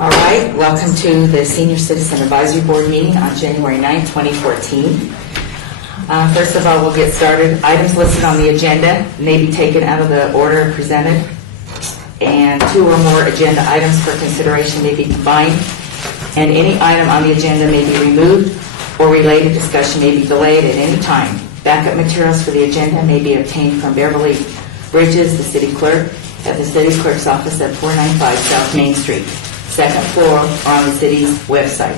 All right, welcome to the Senior Citizen Advisory Board meeting on January 9th, 2014. First of all, we'll get started. Items listed on the agenda may be taken out of the order presented, and two or more agenda items for consideration may be combined, and any item on the agenda may be removed or related discussion may be delayed at any time. Backup materials for the agenda may be obtained from Beverly Bridges, the city clerk, at the city clerk's office at 495 South Main Street, second floor, or on the city's website.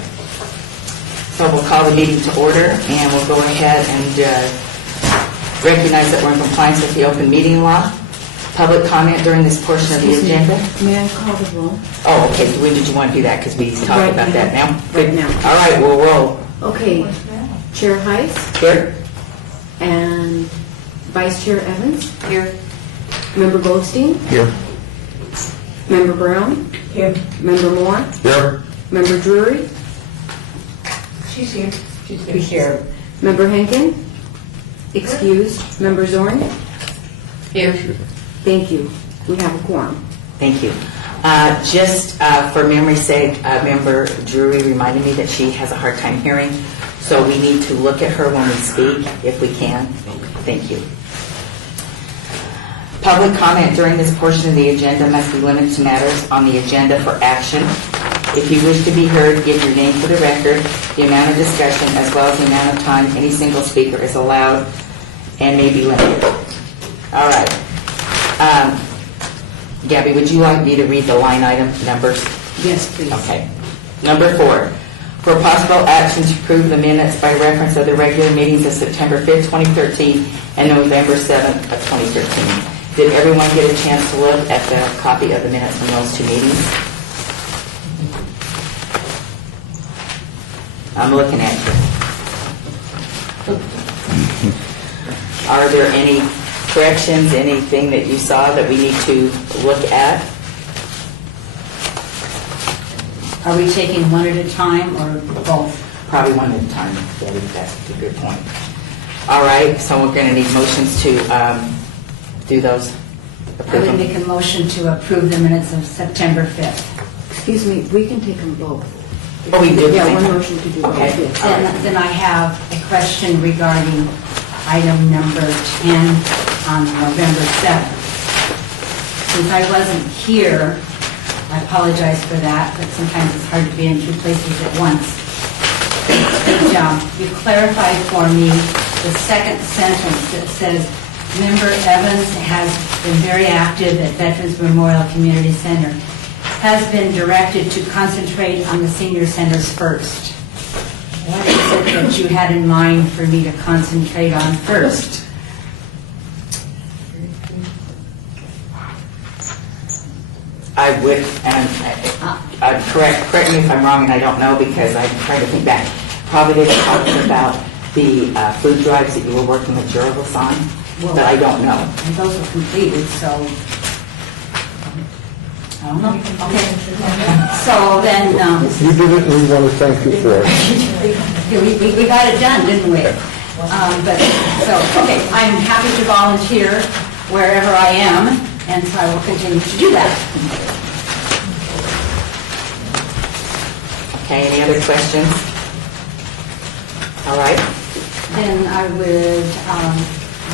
So we'll call the meeting to order, and we'll go ahead and recognize that we're in compliance with the open meeting law. Public comment during this portion of the agenda. May I call the roll? Oh, okay. When did you want to do that? Because we talked Right about now. that now. Right now. All right, we'll roll. Okay, Chair Heiss Here. and Vice Chair Evans. Here. Member Goldstein. Here. Member Brown. Here. Member Moore. Here. Member Drury. She's here. She's going to share. Member Henkin. Excused. Member Zorn. Here. Thank you. We have a quorum. Thank you. Just for memory's sake, Member Drury reminded me that she has a hard time hearing, so we need to look at her when we speak, if we can. Thank you. Public comment during this portion of the agenda must be limited to matters on the agenda for action. If you wish to be heard, give your name for the record, the amount of discussion, as well as the amount of time any single speaker is allowed and may be limited. All right. Gabby, would you like me to read the line item numbers? Yes, please. Okay. Number 4, for possible action to approve the minutes by reference of the regular meetings of September 5th, 2013 and November 7th of 2013. Did everyone get a chance to look at the copy of the minutes from those two meetings? I'm looking at you. Are there any corrections, anything that you saw that we need to look at? Are we taking one at a time or both? Probably one at a time, Debbie. That's a good point. All right, so we're going to need motions to do those. I Approve would them. make a motion to approve the minutes of September 5th. Excuse me, we can take them both. Oh, we do? Yeah, one motion to do both. Okay. Yes. Then I have a question regarding item number 10 on November 7th. Since I wasn't here, I apologize for that, but sometimes it's hard to be in two places at once. But, you clarified for me the second sentence that says, Member Evans has been very active at Veterans Memorial Community Center, has been directed to concentrate on the senior centers first. What is it that you had in mind for me to concentrate on first? I would, and correct me if I'm wrong, and I don't know because I'm trying to think back. Probably they were talking about the food drives that you were working with Jervis on, but I don't know. And those were completed, so, I don't know. Okay. So then, You did it, and we want to thank you for it. we got it done, didn't we? Okay, I'm happy to volunteer wherever I am, and so I will continue to do that. Okay, any other questions? All right. Then I would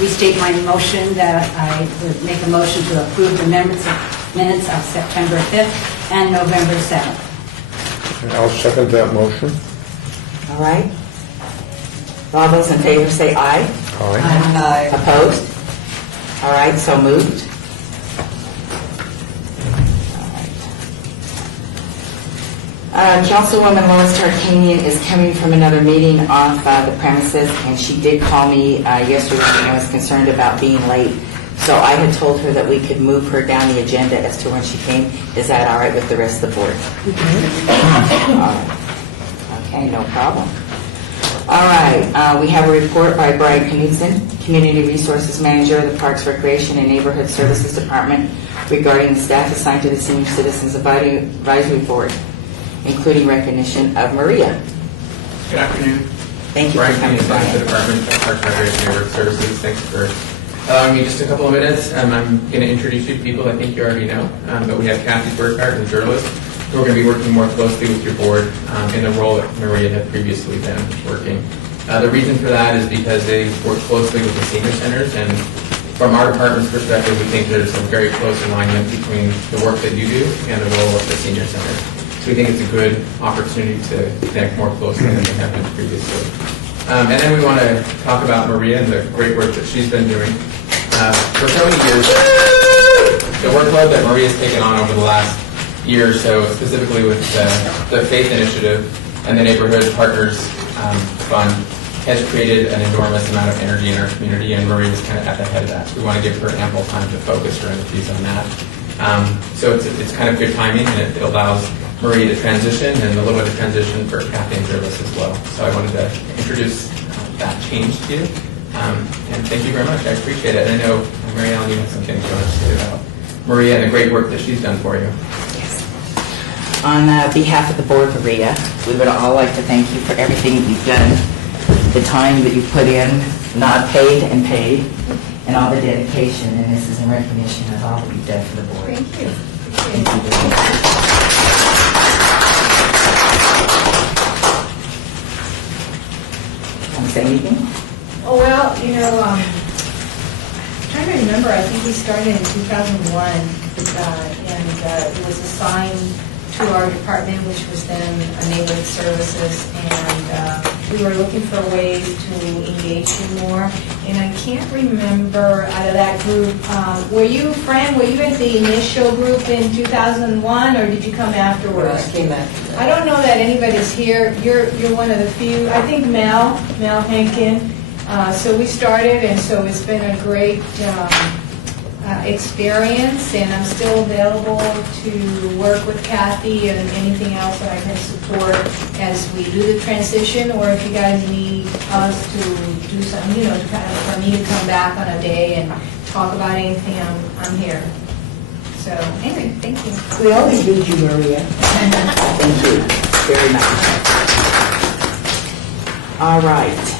restate my motion that I would make a motion to approve the minutes of September 5th and November 7th. And I'll second that motion. All right. All those in favor say aye. Aye. Opposed? All right, so moved. Councilwoman Lois Tarkanian is coming from another meeting off the premises, and she did call me yesterday and was concerned about being late. So I had told her that we could move her down the agenda as to when she came. Is that all right with the rest of the board? All right. Okay, no problem. All right, we have a report by Brian Knudsen, Community Resources Manager of the Parks, Recreation, and Neighborhood Services Department, regarding the staff assigned to the Senior Citizens Advisory Board, including recognition of Maria. Good afternoon. Thank you Brian for coming, Kennedy, the Brian. Department of Parks, Recreation, and Neighborhood Services. Thanks for allowing me just a couple of minutes. I'm going to introduce you to people I think you already know, but we have Kathy Burkhardt, a journalist we're going to be working more closely with your board in the role that Maria had previously been working. The reason for that is because they work closely with the senior centers, and from our department's perspective, we think there's a very close alignment between the work that you do and the role of the senior center. So we think it's a good opportunity to connect more closely than we have been previously. And then we want to talk about Maria and the great work that she's been doing. For so many years, the workload that Maria's taken on over the last year or so, specifically with the Faith Initiative and the Neighborhood Partners Fund, has created an enormous amount of energy in our community, and Maria was kind of at the head of that. So we want to give her ample time to focus her energies on that. So it's kind of good timing, and it allows Maria to transition, and a little bit of transition for Kathy and Jervis as well. So I wanted to introduce that change to you. And thank you very much. I appreciate it. And I know, Mary Ellen, you have some things you want to say about Maria and the great work that she's done for you. Yes. On behalf of the board, Maria, we would all like to thank you for everything you've done, the time that you put in, not paid and paid, and all the dedication. And this is in recognition of all that you've done for the board. Thank you. Thank you very much. Want to say anything? Oh, well, I'm trying to remember, I think we started in 2001, and it was assigned to our department, which was then Neighborhood Services, and we were looking for ways to engage you more. And I can't remember out of that group, were you at the initial group in 2001, or did you come afterwards? I came after that. I don't know that anybody's here. You're one of the few. I think Mel Henkin. So we started, and so it's been a great experience, and I'm still available to work with Kathy and anything else that I can support as we do the transition, or if you guys need us to do something, for me to come back on a day and talk about anything, I'm here. So anyway, thank you. We always need you, Maria. Thank you very much. All right.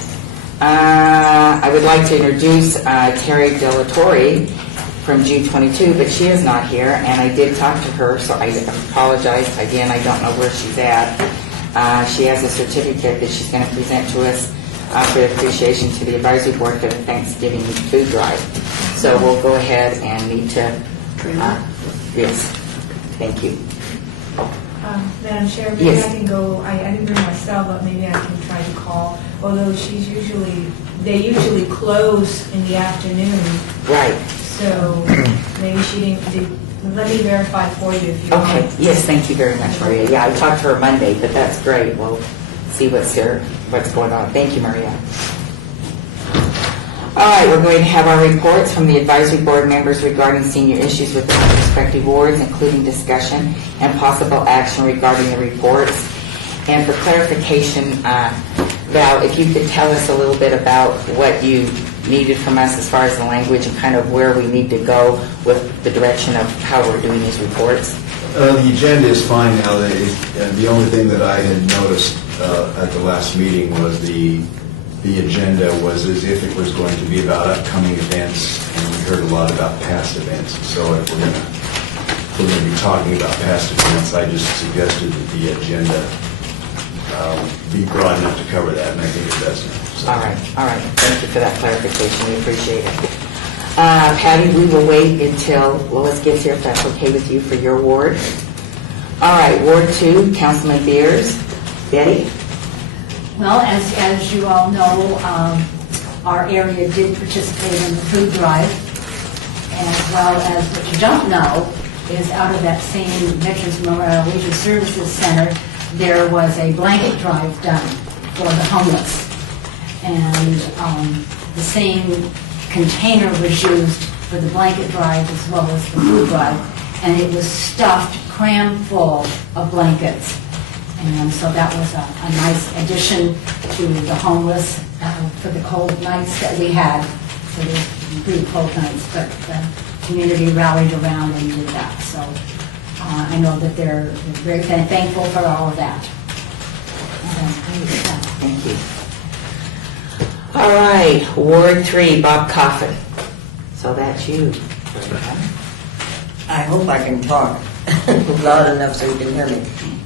I would like to introduce Terry Delatorre from June 22, but she is not here, and I did talk to her, so I apologize. Again, I don't know where she's at. She has a certificate that she's going to present to us for appreciation to the advisory board for the Thanksgiving food drive. So we'll go ahead and need to... yes. Thank you. Madam Chair, maybe Yes. I can go, I didn't bring my cell, but maybe I can try to call, although they usually close in the afternoon, Right. so maybe she didn't, let me verify for you if you Okay, want. yes, thank you very much, Maria. Yeah, I talked to her Monday, but that's great. We'll see what's going on. Thank you, Maria. All right, we're going to have our reports from the advisory board members regarding senior issues with their respective wards, including discussion and possible action regarding the reports. And for clarification, Val, if you could tell us a little bit about what you needed from us as far as the language and kind of where we need to go with the direction of how we're doing these reports. The agenda is fine now. The only thing that I had noticed at the last meeting was the agenda was as if it was going to be about upcoming events, and we heard a lot about past events. So if we're going to be talking about past events, I just suggested that the agenda be broad enough to cover that, and I think it does now. So. All right. Thank you for that clarification. We appreciate it. Patty, we will wait until Lois gets here, if that's okay with you, for your ward. All right, Ward 2, Councilman Beers. Betty? Well, as you all know, our area did participate in the food drive, as well as what you don't know is out of that same Veterans Memorial Leisure Services Center, there was a blanket drive done for the homeless. And the same container was used for the blanket drive as well as the food drive, and it was stuffed, crammed full of blankets. And so that was a nice addition to the homeless for the cold nights that we had, for the really cold nights, but the community rallied around and did that. So I know that they're very thankful for all of that. Thank you. All right, Ward 3, Bob Coffin. So that's you. I hope I can talk. loud enough so you can hear me.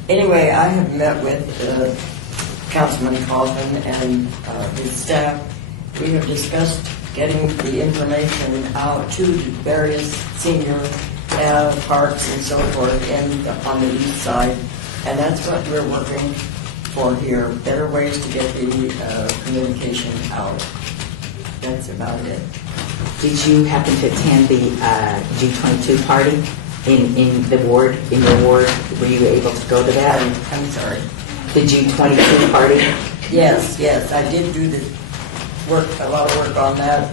Anyway, I have met with Councilman Kaufman and his staff. We have discussed getting the information out to the various senior parks and so forth on the east side, and that's what we're working for here, better ways to get the communication out. That's about it. Did you happen to attend the G22 party in the ward, in your ward? Were you able to go to that? I'm sorry. The G22 party? Yes, I did do the work, a lot of work on that.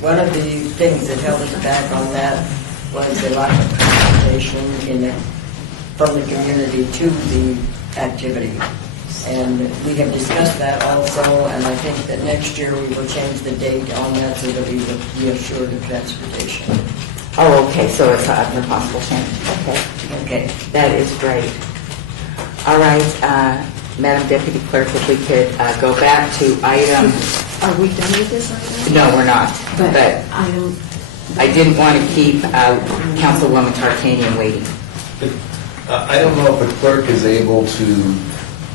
One of the things that held us back on that was the lack of participation from the community to the activity. And we have discussed that also, and I think that next year we will change the date on that so that we will be assured of transportation. Oh, okay, so it's a possible change. Okay. Okay. That is great. All right, Madam Deputy Clerk, if we could go back to item, Are we done with this item? no, we're not, but Item, I didn't want to keep Councilwoman Tarkanian waiting. I don't know if the clerk is able to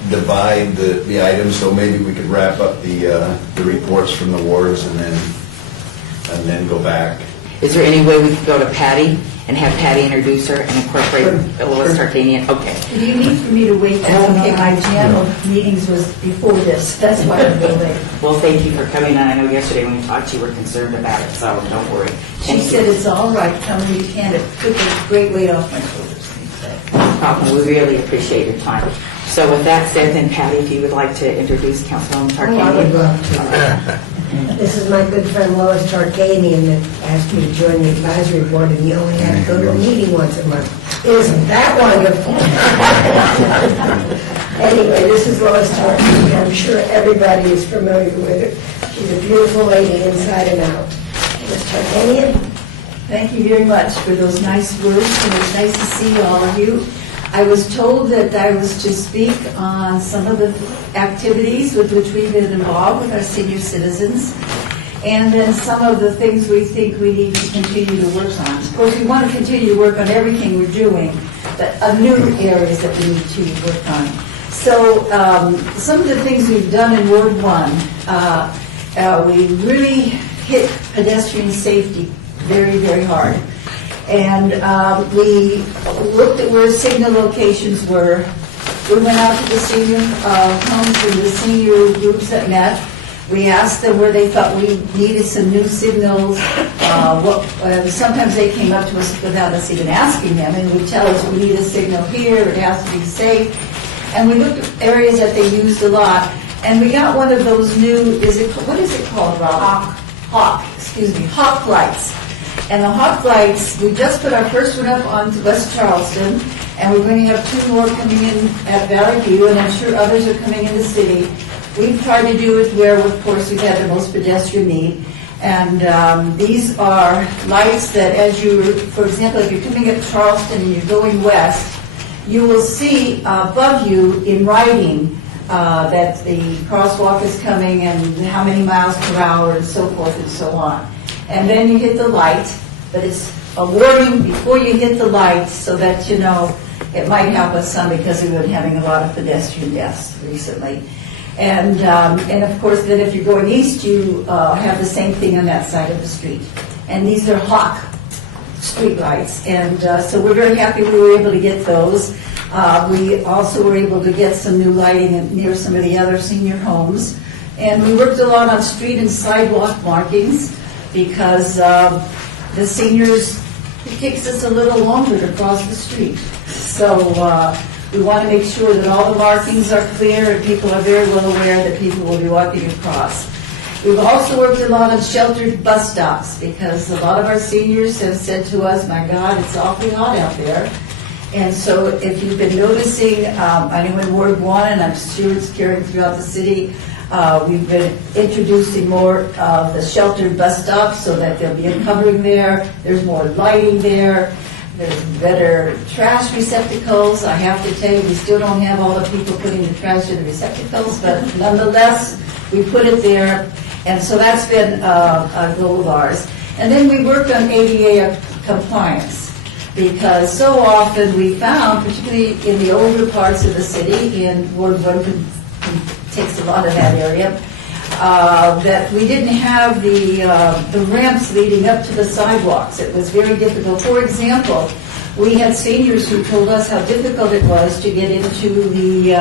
divide the items, so maybe we could wrap up the reports from the wards and then go back. Is there any way we could go to Patty and have Patty introduce her and incorporate Lois Tarkanian? Okay. Do you need for me to wait? That's okay, my general meetings was before this, that's why I'm late. Well, thank you for coming in. I know yesterday when you talked, you were concerned about it, so don't worry. She said it's all right, tell me you can, it took a great weight off my shoulders. No problem. We really appreciate your time. So with that said, then Patty, if you would like to introduce Councilwoman Oh, I would Tarkanian. love to. This is my good friend Lois Tarkanian that asked me to join the advisory board, and you only have to go to a meeting once a month. Isn't that wonderful? Anyway, this is Lois Tarkanian. I'm sure everybody is familiar with her. She's a beautiful lady inside and out. Ms. Tarkanian? Thank you very much for those nice words, and it's nice to see all of you. I was told that I was to speak on some of the activities with which we've been involved with our senior citizens, and then some of the things we think we need to continue to work on. Of course, we want to continue to work on everything we're doing, but new areas that we need to work on. So some of the things we've done in Ward 1, we really hit pedestrian safety very, very hard. And we looked at where signal locations were. We went out to the senior homes and the senior groups that met. We asked them where they thought we needed some new signals. Sometimes they came up to us without us even asking them and would tell us we need a signal here, it has to be safe. And we looked at areas that they used a lot. And we got one of those new, what is it called, Rob? Hawk lights. And the Hawk lights, we just put our first one up on West Charleston, and we're going to have 2 more coming in at Valley View, and I'm sure others are coming in the city. We've tried to do it where, of course, we've had the most pedestrian need. And these are lights that for example, if you're coming up Charleston and you're going west, you will see above you in writing that the crosswalk is coming and how many miles per hour and so forth and so on. And then you hit the light, but it's a warning before you hit the light so that you know it might help us some because we've been having a lot of pedestrian deaths recently. And of course, then if you're going east, you have the same thing on that side of the street. And these are Hawk street lights. And so we're very happy we were able to get those. We also were able to get some new lighting near some of the other senior homes. And we worked a lot on street and sidewalk markings because the seniors, it takes us a little longer to cross the street. So we want to make sure that all the markings are clear and people are very well aware that people will be walking across. We've also worked a lot on sheltered bus stops because a lot of our seniors have said to us, my God, it's awfully hot out there. And so if you've been noticing, I know in Ward 1, and I'm sure it's carrying throughout the city, we've been introducing more of the sheltered bus stops so that there'll be a covering there. There's more lighting there. There's better trash receptacles. I have to tell you, we still don't have all the people putting the trash in the receptacles, but nonetheless, we put it there. And so that's been a goal of ours. And then we worked on ADA compliance. Because so often we found, particularly in the older parts of the city, and Ward 1 takes a lot of that area, that we didn't have the ramps leading up to the sidewalks. It was very difficult. For example, we had seniors who told us how difficult it was to get into the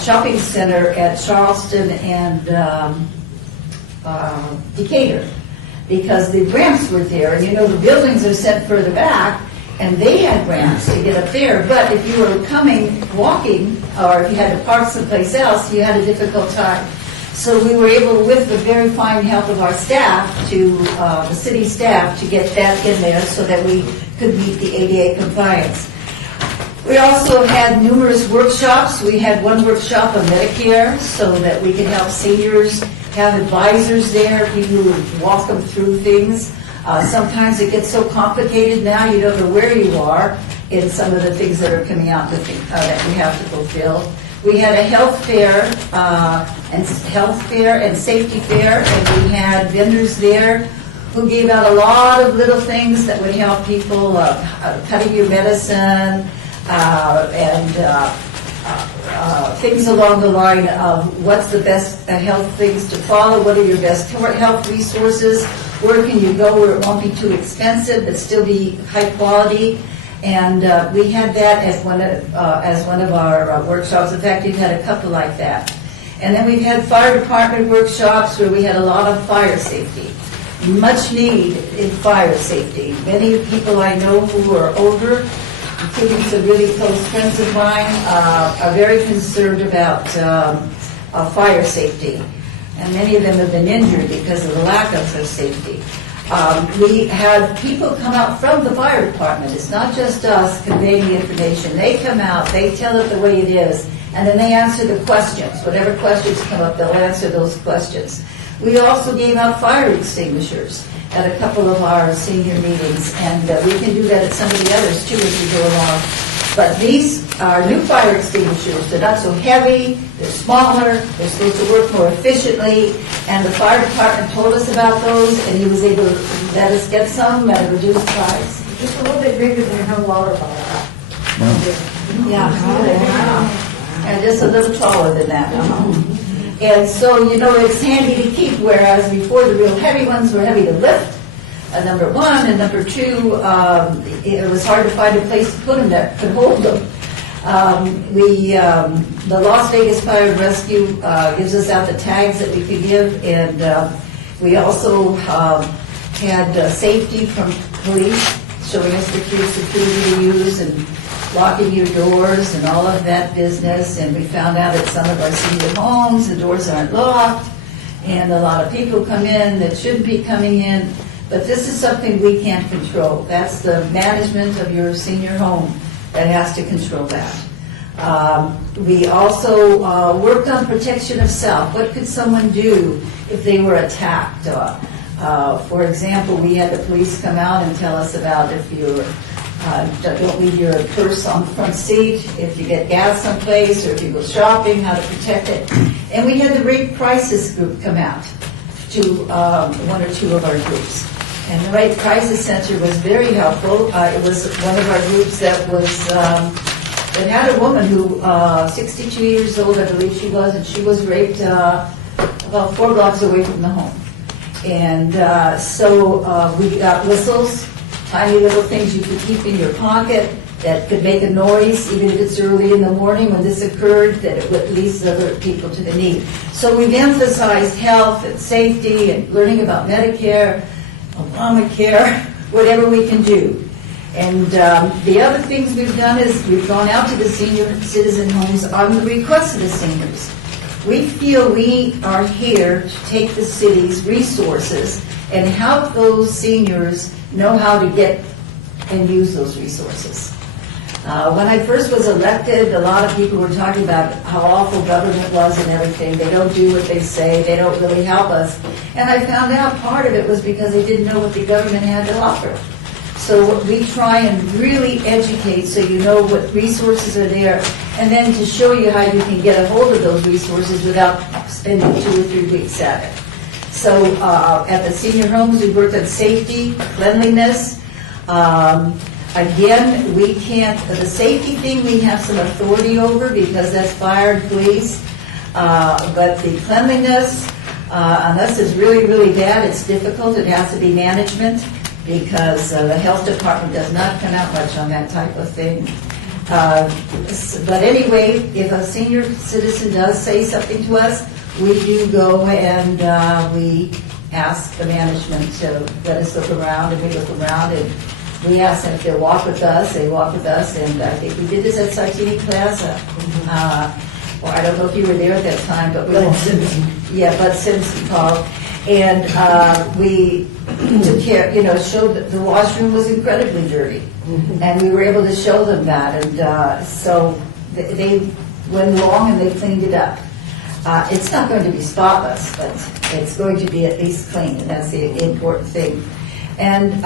shopping center at Charleston and Decatur, because the ramps were there, and you know the buildings are set further back, and they had ramps to get up there. But if you were walking, or if you had to park someplace else, you had a difficult time. So we were able, with the very fine help of our staff, the city staff, to get that in there so that we could meet the ADA compliance. We also had numerous workshops. We had one workshop on Medicare so that we could help seniors have advisors there, people who would walk them through things. Sometimes it gets so complicated now you don't know where you are in some of the things that are coming out that we have to fulfill. We had a health fair and safety fair, and we had vendors there who gave out a lot of little things that would help people, cutting your medicine, and things along the line of what's the best health things to follow, what are your best health resources, where can you go where it won't be too expensive but still be high quality. And we had that as one of our workshops. In fact, we've had a couple like that. And then we've had fire department workshops where we had a lot of fire safety. Much need in fire safety. Many people I know who are older, including some really close friends of mine, are very concerned about fire safety. And many of them have been injured because of the lack of such safety. We had people come out from the fire department. It's not just us conveying the information. They come out, they tell it the way it is, and then they answer the questions. Whatever questions come up, they'll answer those questions. We also gave out fire extinguishers at a couple of our senior meetings, and we can do that at some of the others too as we go along. But these are new fire extinguishers. They're not so heavy, they're smaller, they're supposed to work more efficiently, and the fire department told us about those, and he was able to let us get some at a reduced price. Just a little bit bigger than her water bottle. Yeah, and just a little taller than that. And so, you know, it's handy to keep, whereas before the real heavy ones were heavy to lift, number one, and number two, it was hard to find a place to put them that could hold them. The Las Vegas Fire and Rescue gives us out the tags that we could give, and we also had safety from police showing us the key security to use and locking your doors and all of that business. And we found out at some of our senior homes the doors aren't locked, and a lot of people come in that shouldn't be coming in. But this is something we can't control. That's the management of your senior home that has to control that. We also worked on protection of self. What could someone do if they were attacked? For example, we had the police come out and tell us about if you don't leave your purse on the front seat, if you get gas someplace, or if you go shopping, how to protect it. And we had the Rape Crisis Group come out to one or two of our groups. And the Rape Crisis Center was very helpful. It was one of our groups that was that had a woman who, 62 years old, I believe she was, and she was raped about 4 blocks away from the home. And so we got whistles, tiny little things you could keep in your pocket that could make a noise, even if it's early in the morning when this occurred, that it would at least alert people to the need. So we've emphasized health and safety and learning about Medicare, Obamacare, whatever we can do. And the other things we've done is we've gone out to the senior citizen homes on the request of the seniors. We feel we are here to take the city's resources and help those seniors know how to get and use those resources. When I first was elected, a lot of people were talking about how awful government was and everything. They don't do what they say. They don't really help us. And I found out part of it was because they didn't know what the government had to offer. So we try and really educate so you know what resources are there, and then to show you how you can get a hold of those resources without spending 2 or 3 weeks at it. So at the senior homes, we worked on safety, cleanliness. Again, we can't, the safety thing, we have some authority over because that's fire and police. But the cleanliness, unless it's really, really bad, it's difficult. It has to be management because the health department does not come out much on that type of thing. But anyway, if a senior citizen does say something to us, we do go and we ask the management to let us look around, and we look around, and we ask them if they'll walk with us. They walk with us, and I think we did this at Sartini Plaza. Or I don't know if you were there at that time, but we Bud Simpson. Yeah, Bud Simpson called, and we took care, showed that the washroom was incredibly dirty, and we were able to show them that, and so they went along and they cleaned it up. It's not going to be spotless, but it's going to be at least clean, and that's the important thing. And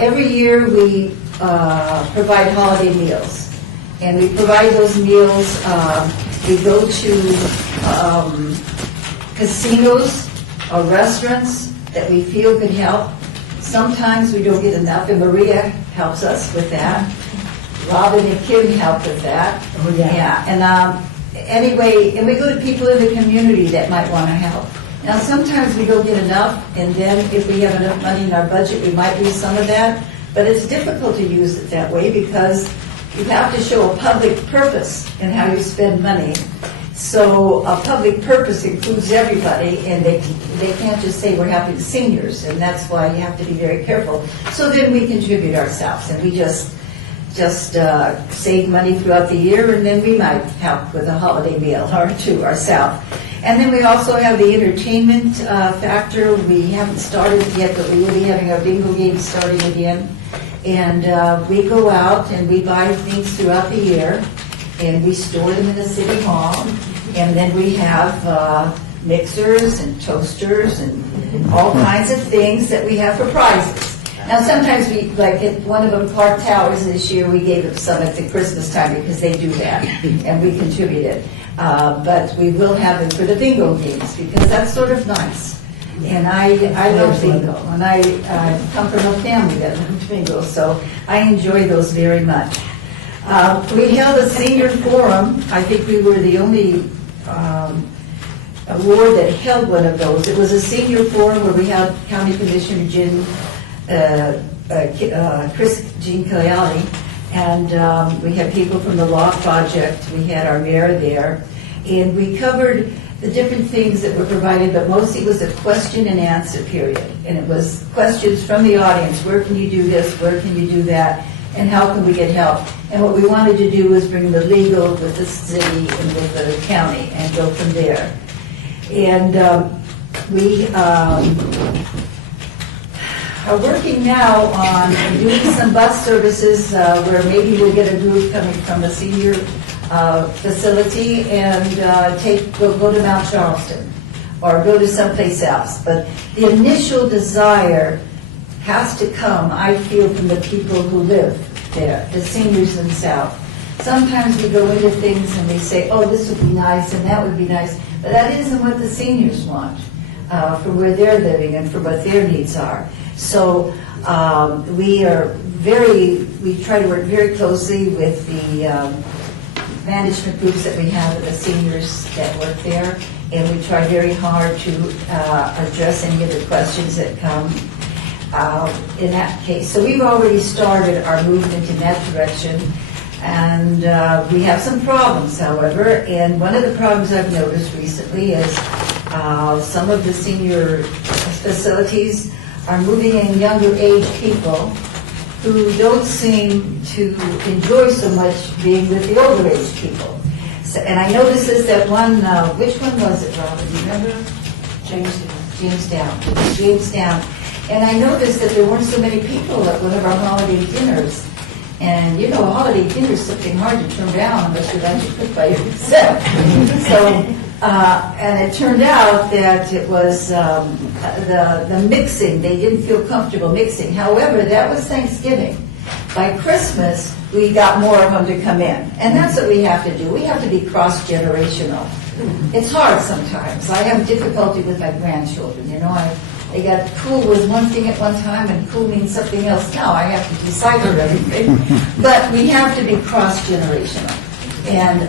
every year we provide holiday meals, and we provide those meals. We go to casinos or restaurants that we feel could help. Sometimes we don't get enough, and Maria helps us with that. Robin and Kim help with that. Oh, yeah. And anyway, and we go to people in the community that might want to help. Now, sometimes we don't get enough, and then if we have enough money in our budget, we might use some of that. But it's difficult to use it that way because you have to show a public purpose in how you spend money. So a public purpose includes everybody, and they can't just say we're helping seniors, and that's why you have to be very careful. So then we contribute ourselves, and we just save money throughout the year, and then we might help with a holiday meal or two ourselves. And then we also have the entertainment factor. We haven't started yet, but we will be having our bingo game starting again. And we go out and we buy things throughout the year, and we store them in the city hall. And then we have mixers and toasters and all kinds of things that we have for prizes. Now, sometimes we, like at one of them, Clark Towers this year, we gave them some at the Christmas time because they do that, and we contributed. But we will have them for the bingo games because that's sort of nice. And I love bingo, and I come from a family that loves bingo, so I enjoy those very much. We held a senior forum. I think we were the only award that held one of those. It was a senior forum where we had County Commissioner Jean Cagliari, and we had people from the Law Project. We had our mayor there, and we covered the different things that were provided, but mostly it was a question and answer period. And it was questions from the audience. Where can you do this? Where can you do that? And how can we get help? And what we wanted to do was bring the legal with the city and with the county and go from there. And we are working now on doing some bus services where maybe we'll get a group coming from a senior facility and go to Mount Charleston or go to someplace else. But the initial desire has to come, I feel, from the people who live there, the seniors themselves. Sometimes we go into things and we say, oh, this would be nice and that would be nice, but that isn't what the seniors want for where they're living and for what their needs are. So we try to work very closely with the management groups that we have with the seniors that work there, and we try very hard to address any of the questions that come in that case. So we've already started our movement in that direction, and we have some problems, however, and one of the problems I've noticed recently is some of the senior facilities are moving in younger age people who don't seem to enjoy so much being with the older age people. So, and I noticed this at one, which one was it, Robin? Do you remember? Jamestown. And I noticed that there weren't so many people at one of our holiday dinners. And you know, a holiday dinner is something hard to turn down unless you're going to cook by yourself. So, and it turned out that it was the mixing. They didn't feel comfortable mixing. However, that was Thanksgiving. By Christmas, we got more of them to come in. And that's what we have to do. We have to be cross-generational. It's hard sometimes. I have difficulty with my grandchildren. You know, I They got cool was one thing at one time and cool means something else now. I have to decipher everything. But we have to be cross-generational. And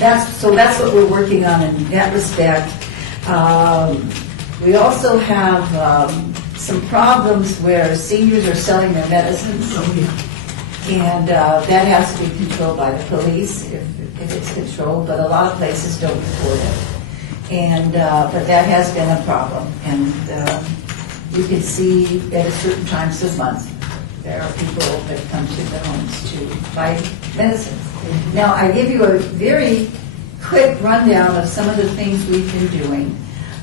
that's what we're working on in that respect. We also have some problems where seniors are selling their medicines. And that has to be controlled by the police if it's controlled, but a lot of places don't report it. And, but that has been a problem. And you can see at certain times of month, there are people that come to the homes to buy medicines. Now, I give you a very quick rundown of some of the things we've been doing.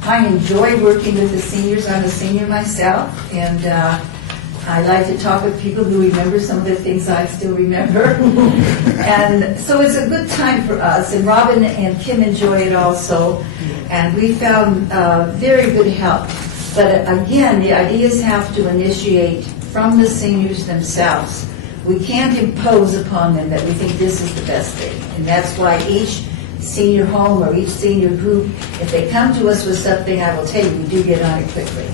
I enjoy working with the seniors. I'm a senior myself, and I like to talk with people who remember some of the things I still remember. And so it's a good time for us, and Robin and Kim enjoy it also, and we found very good help. But again, the ideas have to initiate from the seniors themselves. We can't impose upon them that we think this is the best thing, and that's why each senior home or each senior group, if they come to us with something, I will tell you, we do get on it quickly.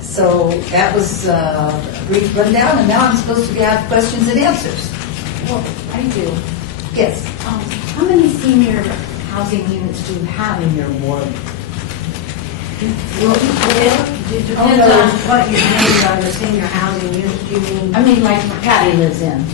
So that was a brief rundown, and now I'm supposed to have questions and answers. Well, I do. Yes. How many senior housing units do you have in your ward? Well, it depends on what you mean by the senior housing units. Do you mean? I mean, like where Patty lives in.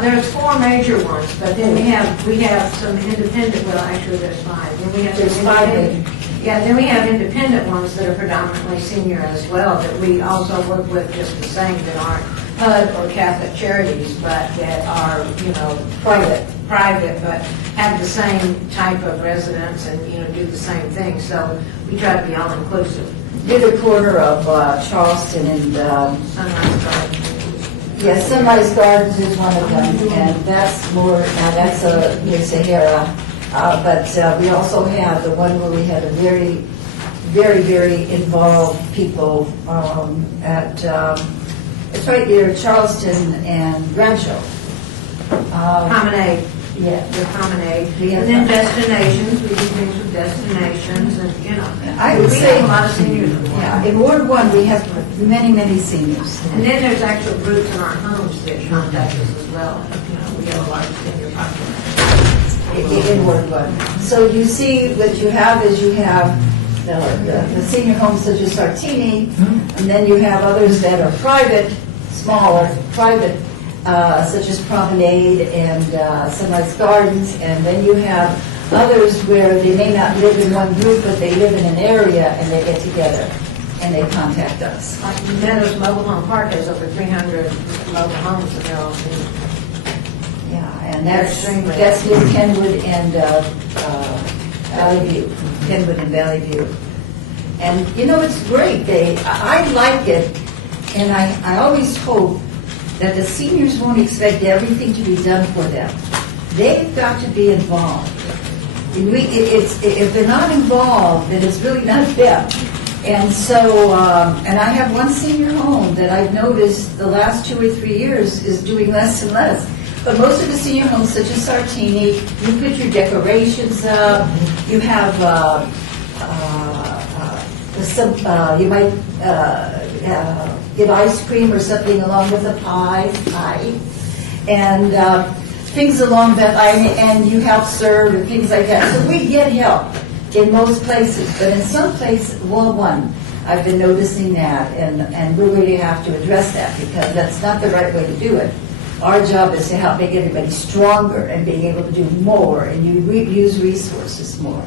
There's 4 major ones, but then we have some independent, well, actually there's 5. Then we have There's some 5 independent- Yeah, then we have independent ones that are predominantly senior as well, that we also work with just the same, that aren't HUD or Catholic Charities, but that are, private, but have the same type of residents and, do the same thing. So we try to be all inclusive. Near the corner of Charleston and Sunrise Garden. yes, Sunrise Gardens is one of them, and that's more. That's near Sahara. But we also have the one where we had a very, very, very involved people at, it's right near Charleston and Rancho. Promenade. Yeah. The promenade. We have And then that. destinations, we do things with destinations and, I would we say- have a lot of seniors. Yeah, in Ward 1, we have many, many seniors. And then there's actual groups in our homes that contact us as well. We have a lot of senior population. In Ward 1. So you see, what you have is you have the senior homes such as Sartini, and then you have others that are private, smaller, private, such as Promenade and Sunrise Gardens, and then you have others where they may not live in one group, but they live in an area and they get together and they contact us. Like Meadows Mobile Home Park has over 300 mobile homes and they're all senior. Yeah, and that's near Kenwood and Valley View, Kenwood and Valley View. And, it's great. I like it, and I always hope that the seniors won't expect everything to be done for them. They've got to be involved. If they're not involved, then it's really not them. And so, and I have one senior home that I've noticed the last 2 or 3 years is doing less and less. But most of the senior homes, such as Sartini, you put your decorations up, you have, you might give ice cream or something along with a pie, and things along that line, and you help serve and things like that. So we get help in most places, but in some places, one, I've been noticing that, and we really have to address that because that's not the right way to do it. Our job is to help make everybody stronger and being able to do more and use resources more.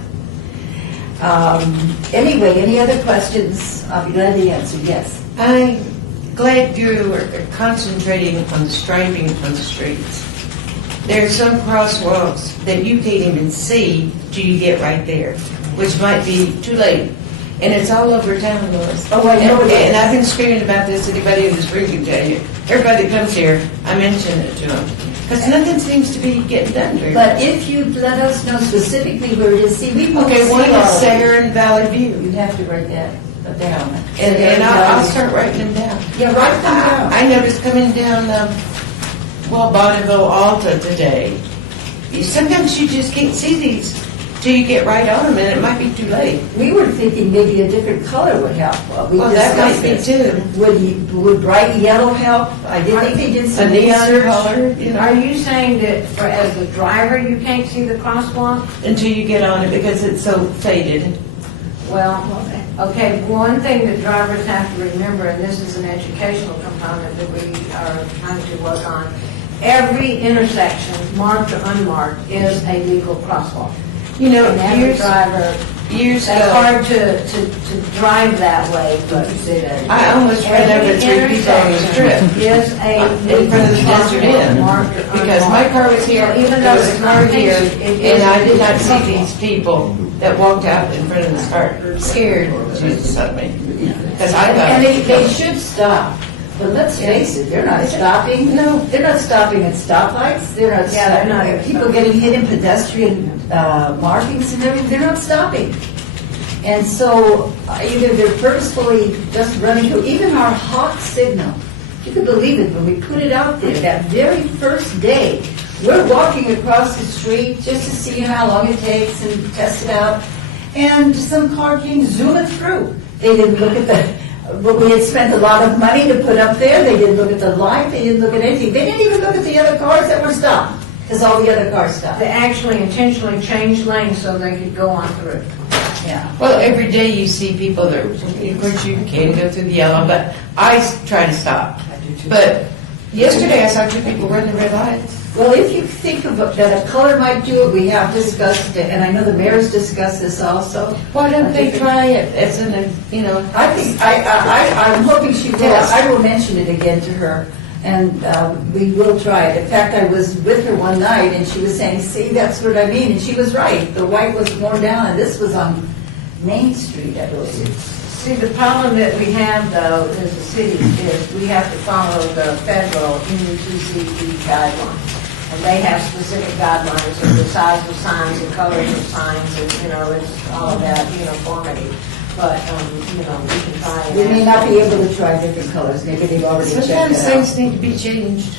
Anyway, any other questions? I'll be glad to answer. Yes. I'm glad you are concentrating on the striping on the streets. There are some crosswalks that you can't even see till you get right there, which might be too late. And it's all over town, Lois. Oh, I know it is. And I've been screaming about this. Anybody in this room can tell you. Everybody that comes here, I mention it to them. Because nothing seems to be getting done very But well. if you let us know specifically where it is, see, we won't Okay, see one all is of it. Sager and Valley View. You have to write that down. And I'll start writing them down. Yeah, write them down. I noticed coming down, Bonneville Alta today, sometimes you just can't see these till you get right on them, and it might be too late. We were thinking maybe a different color would help. We Well, that discussed might be this. too. Would bright yellow help? I did think they did A some neon research. color, you Are know, you saying that for, as the driver, you can't see the crosswalk? until you get on it because it's so faded. Well, okay, one thing that drivers have to remember, and this is an educational component that we are trying to work on, every intersection, marked or unmarked, is a legal crosswalk. You know, And every driver, years it's ago, hard to drive that way, but I almost ran over three people on the strip. is a In front of the Desert Inn, marked or because my unmarked. car was here, So even there though was a it's car not here, painted, it is and I did not see crosswalk. these people that walked out in front of this car, scared Jesus of me. Because I thought. And they should stop. But let's face it, they're not stopping. No. They're not stopping at stoplights. They're not Yeah, they're stopping. not. People getting hit in pedestrian markings and everything, they're not stopping. And so either they're purposefully just running through, even our hawk signal, you could believe it, when we put it out there, that very first day, we're walking across the street just to see how long it takes and test it out. And some car came zooming through. They didn't look at but we had spent a lot of money to put up there. They didn't look at the light. They didn't look at anything. They didn't even look at the other cars that were stopped, because all the other cars stopped. They actually intentionally changed lanes so they could go on through. Yeah. Well, every day you see people that, of course, you can go through the yellow, but I try to stop. But yesterday I saw two people running red lights. Well, if you think of that a color might do it, we have discussed it, and I know the mayor's discussed this also. Why don't they try it as an, you know? I think, I'm hoping she will. Yes. I will mention it again to her, and we will try it. In fact, I was with her one night, and she was saying, see, that's what I mean, and she was right. The white was worn down, and this was on Main Street, I believe. See, the problem that we have, though, as a city, is we have to follow the federal NUTCD guidelines. And they have specific guidelines of the size of signs and colors of signs, and, you know, it's all of that uniformity. But, you know, we can try and... We may not be able to try different colors, maybe they've already checked Sometimes it out. things need to be changed.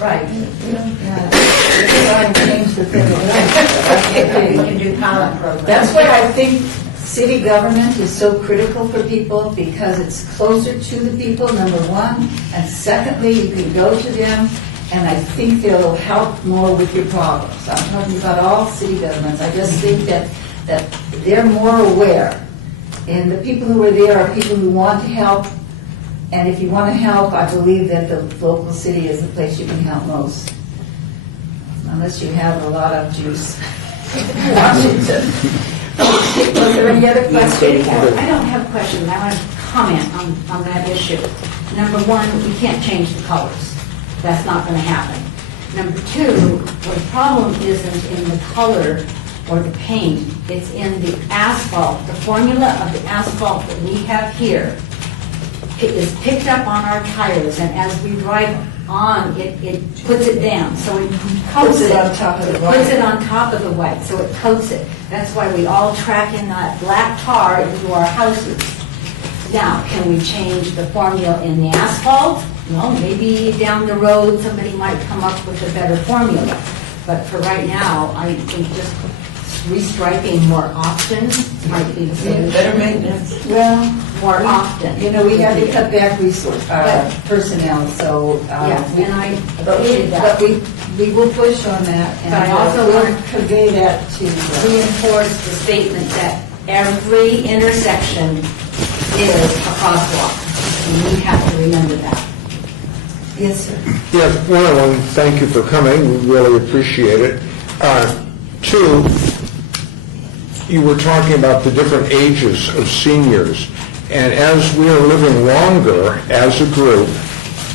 Right. Yeah. Try and change the thing We around. can do pilot programs. That's why I think city government is so critical for people, because it's closer to the people, number one, and secondly, you can go to them, and I think they'll help more with your problems. I'm talking about all city governments. I just think that they're more aware, and the people who are there are people who want to help, and if you want to help, I believe that the local city is the place you can help most, unless you have a lot of juice. Washington. Was there any other questions? I don't have a question, I want to comment on that issue. Number one, we can't change the colors. That's not going to happen. Number two, the problem isn't in the color or the paint, it's in the asphalt. The formula of the asphalt that we have here is picked up on our tires, and as we drive on, it puts it down, so it coats Puts it it. on top of the It white. puts it on top of the white, so it coats it. That's why we all track in that black tar into our houses. Now, can we change the formula in the asphalt? Well, maybe down the road, somebody might come up with a better formula. But for right now, I think just restriping more often might be the solution. Better maintenance. Well, More often. you know, we have to cut back personnel, so. Yes, and I But appreciate that. we will push on that, and But I also we'll want- convey that to. Reinforce the statement that every intersection is a crosswalk, and we have to remember that. Yes, sir. Yeah, one, thank you for coming, we really appreciate it. Two, you were talking about the different ages of seniors, and as we are living longer as a group,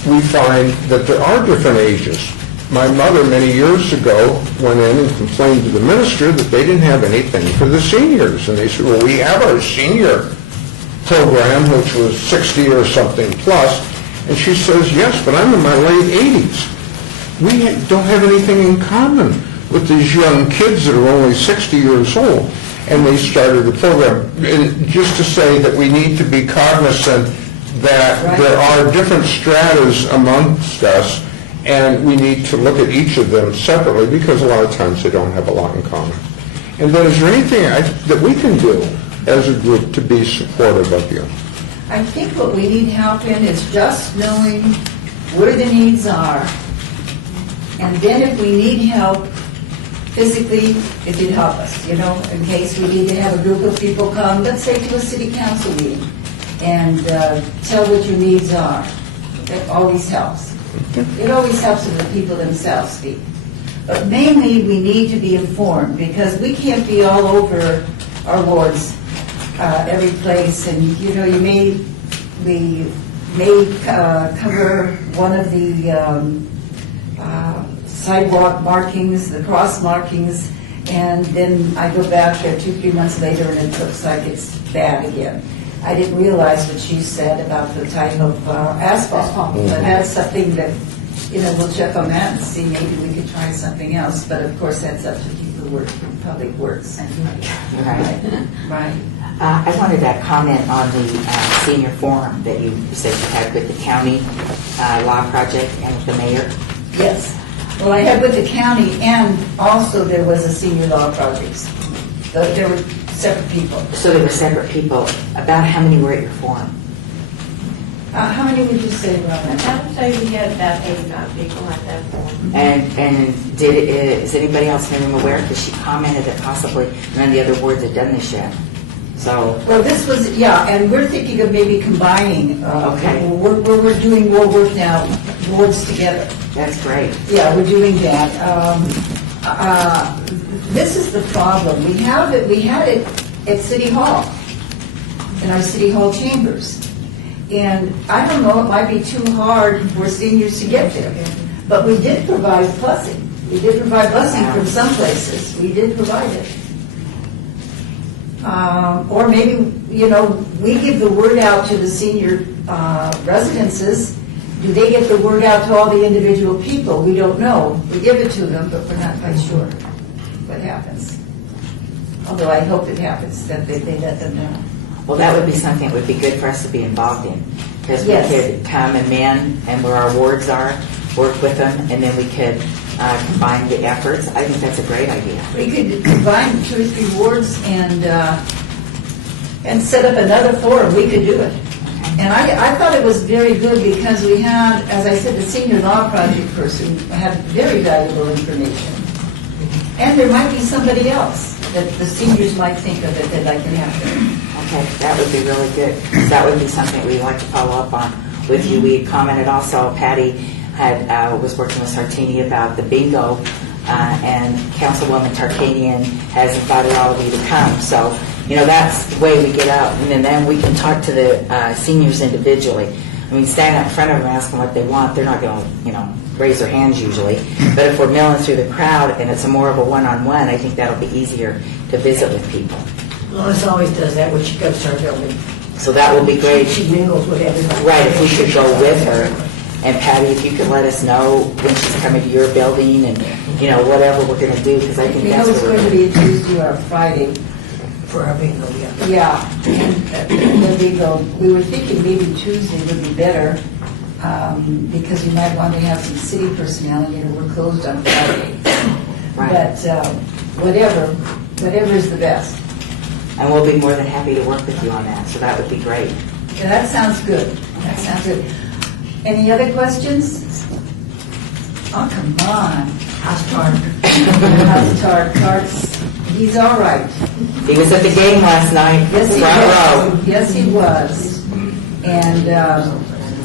we find that there are different ages. My mother, many years ago, went in and complained to the minister that they didn't have anything for the seniors, and they said, well, we have our senior program, which was 60 or something plus, and she says, yes, but I'm in my late 80s. We don't have anything in common with these young kids that are only 60 years old. And they started the program. And just to say that we need to be cognizant that there are different stratas amongst us, and we need to look at each of them separately, because a lot of times they don't have a lot in common. And then is there anything that we can do as a group to be supportive of you? I think what we need help in is just knowing where the needs are. And then if we need help physically, it can help us, in case we need to have a group of people come, let's say to a city council meeting, and tell what your needs are. That always helps. It always helps if the people themselves speak. But mainly, we need to be informed, because we can't be all over our wards, every place, and, we may cover one of the sidewalk markings, the cross markings, and then I go back there 2-3 months later and it looks like it's bad again. I didn't realize what she said about the type of asphalt, but that's something that, we'll check on that and see, maybe we could try something else, but of course that's up to people who work in public works. Right. Right. I wanted to comment on the senior forum that you said you had with the county law project and with the mayor. Yes. Well, I had with the county, and also there was a senior law project. There were separate people. So there were separate people. About how many were at your forum? How many would you say, Robin? I would say we had about 85 people at that forum. And is anybody else in the room aware? Because she commented that possibly none of the other wards had done this yet. So, Well, this was, and we're thinking of maybe combining. Okay. We're doing more work now, wards together. that's great. Yeah, we're doing that. This is the problem. We had it at City Hall, in our City Hall chambers. And I don't know, it might be too hard for seniors to get there. But we did provide busing. We did provide busing from some places. We did provide it. Or maybe, we give the word out to the senior residences. Do they get the word out to all the individual people? We don't know. We give it to them, but we're not quite sure what happens. Although I hope it happens, that they let them know. Well, that would be something that would be good for us to be involved in. Because we Yes. could come and man, and where our wards are, work with them, and then we could combine the efforts. I think that's a great idea. We could combine 2 or 3 wards and set up another forum. We could do it. And I thought it was very good because we had, as I said, the senior law project person had very valuable information. And there might be somebody else that the seniors might think of it that I can have there. Okay, that would be really good. That would be something we'd like to follow up on with you. We had commented also, Patty was working with Sartini about the bingo, and Councilwoman Tarkanian has invited all of you to come. So, that's the way we get out, and then we can talk to the seniors individually. I mean, stand out in front of them and ask them what they want. They're not going to, raise their hands usually. But if we're milling through the crowd and it's more of a one-on-one, I think that'll be easier to visit with people. Lois always does that when she comes to our building. So that would be great. She mingles with everybody. Right, if we could go with her. And Patty, if you could let us know when she's coming to your building and, whatever we're going to do, because I think We that's know it's what going we're to be a Tuesday or a Friday. For our bingo, yeah. Yeah, and the bingo, we were thinking maybe Tuesday would be better, because we might want to have some city personnel, and we're closed on Friday. Right. But whatever is the best. And we'll be more than happy to work with you on that, so that would be great. Yeah, that sounds good. That sounds good. Any other questions? Oh, come on. House Tark. How's Tark's? He's all right. He was at the game last night, Yes, he front was. row. Yes, he was. And I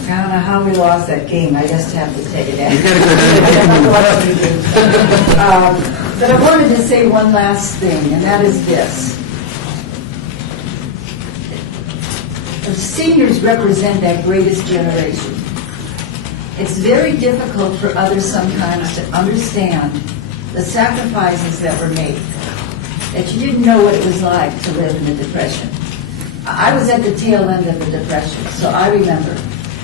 don't know how we lost that game. I just have to take it out. But I wanted to say one last thing, and that is this. The seniors represent that greatest generation. It's very difficult for others sometimes to understand the sacrifices that were made, that you didn't know what it was like to live in the Depression. I was at the tail end of the Depression, so I remember.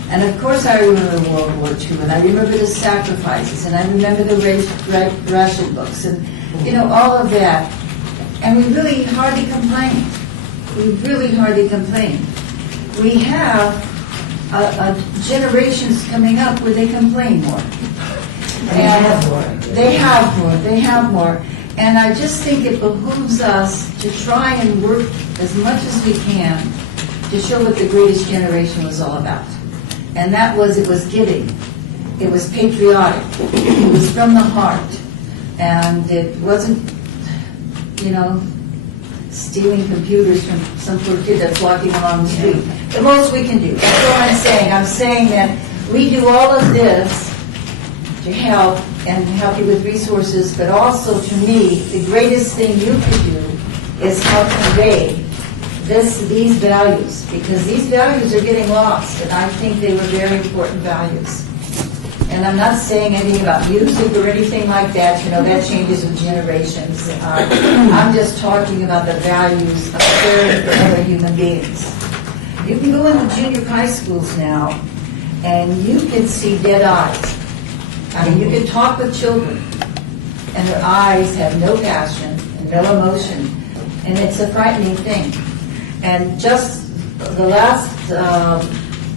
And of course I remember World War II, and I remember the sacrifices, and I remember the ration books, and all of that. And we really hardly complained. We really hardly complained. We have generations coming up where they complain more. And they have more. And I just think it behooves us to try and work as much as we can to show what the Greatest Generation was all about. And that was, it was giving. It was patriotic. It was from the heart. And it wasn't, stealing computers from some poor kid that's walking along the street. The most we can do. That's what I'm saying. I'm saying that we do all of this to help and help you with resources, but also, to me, the greatest thing you could do is help convey these values, because these values are getting lost, and I think they were very important values. And I'm not saying anything about music or anything like that, that changes with generations. I'm just talking about the values of caring for other human beings. You can go into junior high schools now, and you can see dead eyes. I mean, you can talk with children, and their eyes have no passion and no emotion, and it's a frightening thing. And just the last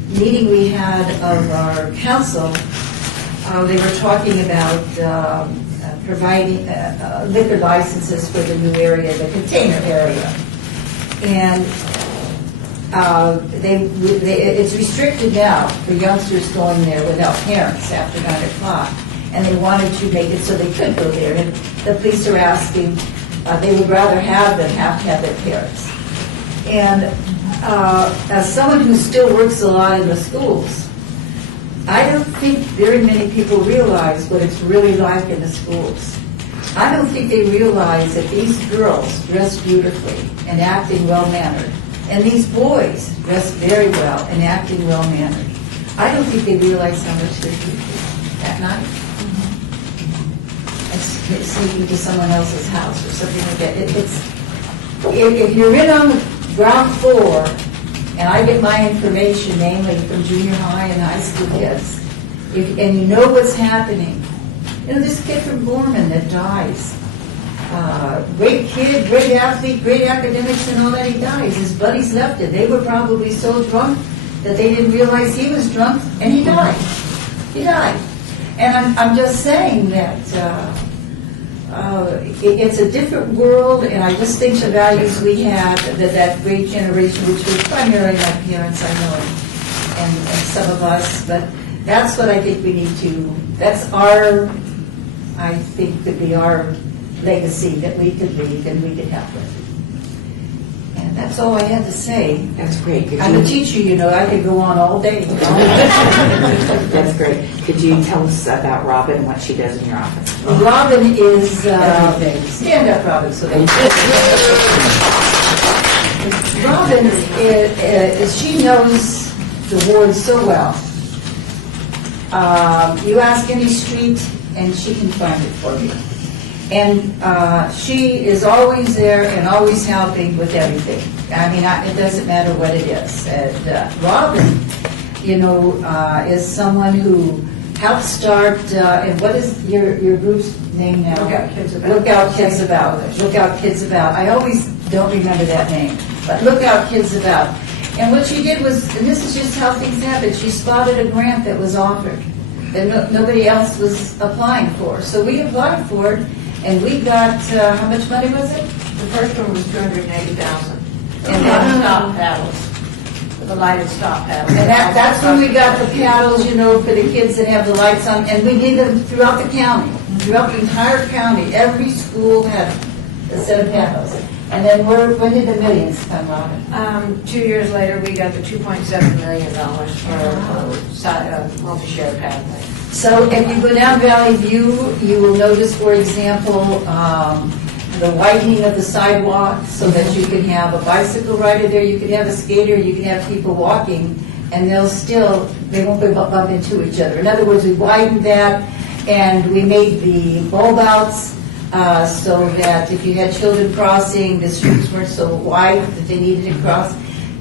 meeting we had of our council, they were talking about providing liquor licenses for the new area, the container area. And it's restricted now for youngsters going there without parents after 9 o'clock. And they wanted to make it so they could go there. And the police are asking, they would rather have them have to have their parents. And as someone who still works a lot in the schools, I don't think very many people realize what it's really like in the schools. I don't think they realize that these girls dress beautifully and acting well-mannered, and these boys dress very well and acting well-mannered. I don't think they realize how much they're drinking at night. And sleeping to someone else's house or something like that. If you're in on the ground floor, and I get my information mainly from junior high and high school kids, and you know what's happening. This kid from Gorman that dies, great kid, great athlete, great academics and all that, he dies. His buddies left it. They were probably so drunk that they didn't realize he was drunk, and he died. He died. And I'm just saying that it's a different world, and I just think the values we had, that great generation, which was primarily my parents, I know, and some of us, but that's what I think we need to, that's our, I think, could be our legacy that we could leave and we could help with. And that's all I had to say. That's great. I'm a teacher, I could go on all day. That's great. Could you tell us about Robin and what she does in your office? Robin is, stand up, Robin, so they Robin is, she knows the ward so well. You ask any street, and she can find it for you. And she is always there and always helping with everything. I mean, it doesn't matter what it is. And Robin, is someone who helped start, and what is your group's name now? Look Out Kids About. Look Out Kids About. Look Out Kids About. I always don't remember that name, but Look Out Kids About. And what she did was, and this is just how things happen, she spotted a grant that was offered that nobody else was applying for. So we applied for it, and we got, how much money was it? The first one was $280,000. And then stop paddles, the lighted stop paddles. And that's when we got the paddles, for the kids that have the lights on, and we did them throughout the county, throughout the entire county. Every school had a set of paddles. And then when did the millions come, Robin? 2 years later, we got the $2.7 million for multi-share paddling. So if you go down Valley View, you will notice, for example, the widening of the sidewalk so that you can have a bicycle rider there, you can have a skater, you can have people walking, and they won't bump into each other. In other words, we widened that, and we made the bulb outs so that if you had children crossing, the streets weren't so wide that they needed to cross.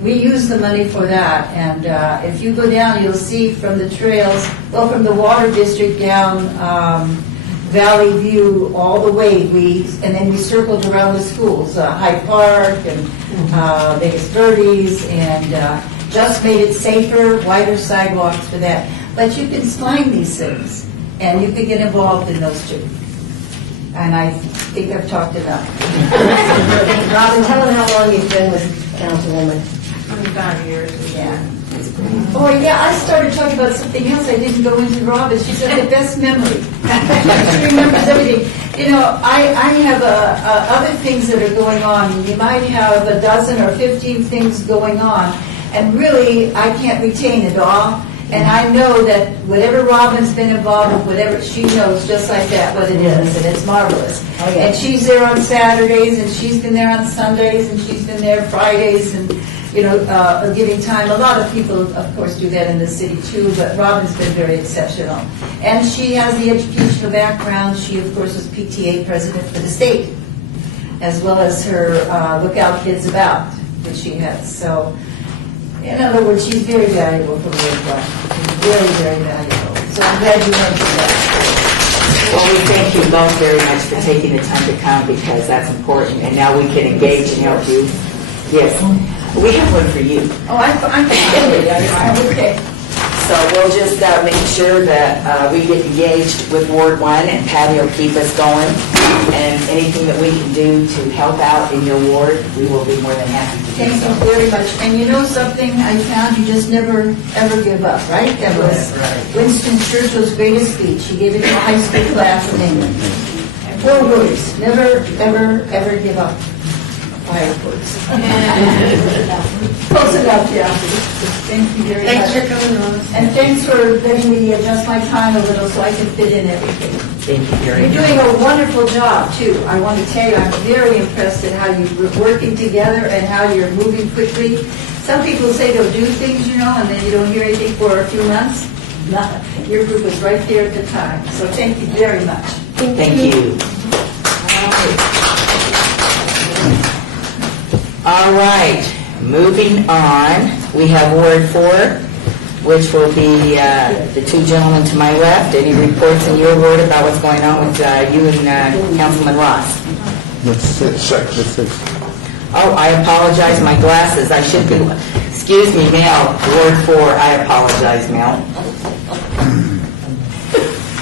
We used the money for that, and if you go down, you'll see from the trails, from the Water District down Valley View all the way, and then we circled around the schools, Hyde Park and Vegas Verdes, and just made it safer, wider sidewalks for that. But you can find these things, and you can get involved in those too. and I think I've talked enough. Robin, tell them how long you've been with Councilwoman. 25 years. Yeah. Oh, yeah, I started talking about something else. I didn't go into Robin. She's got the best memory. She remembers everything. You know, I have other things that are going on. You might have a dozen or 15 things going on, and really, I can't retain it all. And I know that whatever Robin's been involved with, whatever, she knows just like that what it is, and it's marvelous. Oh, yeah. And she's there on Saturdays, and she's been there on Sundays, and she's been there Fridays, and giving time. A lot of people, of course, do that in the city too, but Robin's been very exceptional. And she has the educational background. She, of course, was PTA president for the state, as well as her Look Out Kids About, which she has. So, in other words, she's very valuable for Ward 1. She's very, very valuable. So I'm glad you mentioned that. Well, we thank you both very much for taking the time to come because that's important, and now we can engage and help you. Yes, we have one for you. Oh, I'm okay. So we'll just make sure that we get engaged with Ward 1, and Patty will keep us going. And anything that we can do to help out in your ward, we will be more than happy to do Thank so. you very much. And you know something I found? You just never, ever give up, right? That was Winston Churchill's greatest speech. He gave it to a high school class in England. 4 words: never, ever, ever give up. 5 words. Close enough, yeah. Thank you very much. Thanks for coming on. And thanks for letting me adjust my time a little so I can fit in everything. Thank you very You're much. doing a wonderful job, too. I want to tell you, I'm very impressed at how you're working together and how you're moving quickly. Some people say they'll do things, and then you don't hear anything for a few months. Your group was right there at the time. So thank you very much. Thank you. All right, moving on, we have Ward 4, which will be the 2 gentlemen to my left. Any reports in your ward about what's going on with you and Councilman Ross? That's 6. Oh, I apologize, my glasses, I should be, excuse me, Mel, Ward 4, I apologize, Mel.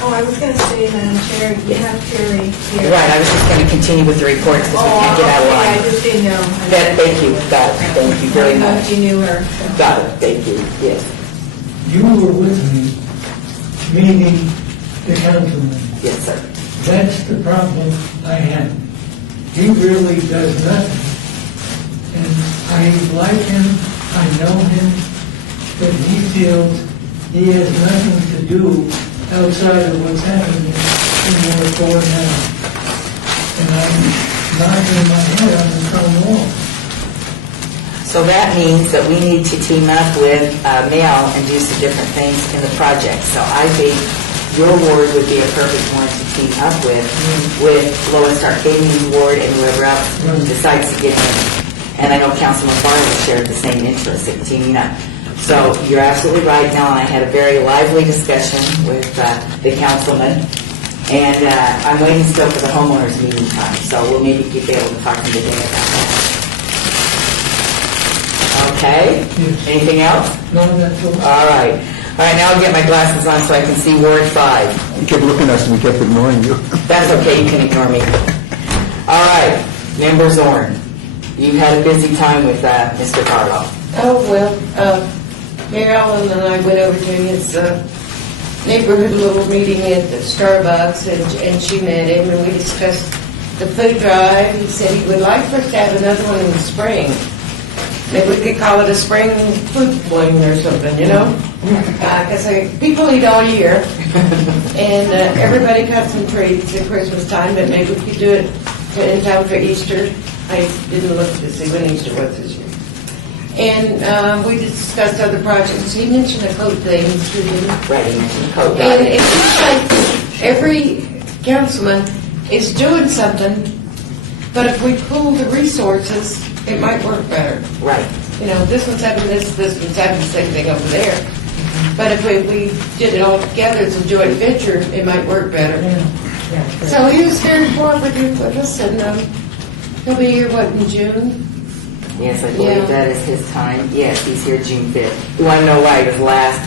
Oh, I was going to say, Madam Chair, you have Terry here. Right, I was just going to continue with the reports because we can't get out of I line. just didn't know. Thank you, got it, thank you very I don't know much. if you knew her. Got it, thank you, yes. You were with me meeting the councilman. Yes, sir. That's the problem I have. He really does nothing. And I like him, I know him, but he feels he has nothing to do outside of what's happening in Ward 4 now. And I'm knocking my head on the stone wall. So that means that we need to team up with Mel and do some different things in the project. So I think your ward would be a perfect one to team up with Lois Arcadian's ward and whoever else decides to get in. And I know Councilman Farley shared the same interest in teaming up. So you're absolutely right, Mel, and I had a very lively discussion with the councilman. And I'm waiting still for the homeowners meeting time, so we'll maybe be able to talk to him today about that. Okay? Yes. Anything else? No, that's all. All right. All right, now I'll get my glasses on so I can see Ward 5. You kept looking at us and we kept ignoring you. That's okay, you can ignore me. All right, Member Zorn, you had a busy time with Mr. Carlo. Oh, well, Mayor Allen and I went over to his neighborhood little meeting at the Starbucks, and she met him, and we discussed the food drive. He said he would like for us to have another one in the spring. Maybe we could call it a spring food fling or something, Because people eat all year, and everybody cuts some treats at Christmas time, but maybe we could do it in time for Easter. I didn't look to see when Easter was this year. And we discussed other projects. He mentioned a coat thing to him. Right, you mentioned code. And it seems like every councilman is doing something, but if we pool the resources, it might work better. Right. This one's having this one's having the same thing over there. But if we did it all together as a joint venture, it might work better. So he was very cooperative with us, and he'll be here, in June? Yes, I believe Yeah. that is his time. Yes, he's here June 5th. You want to know why he was last?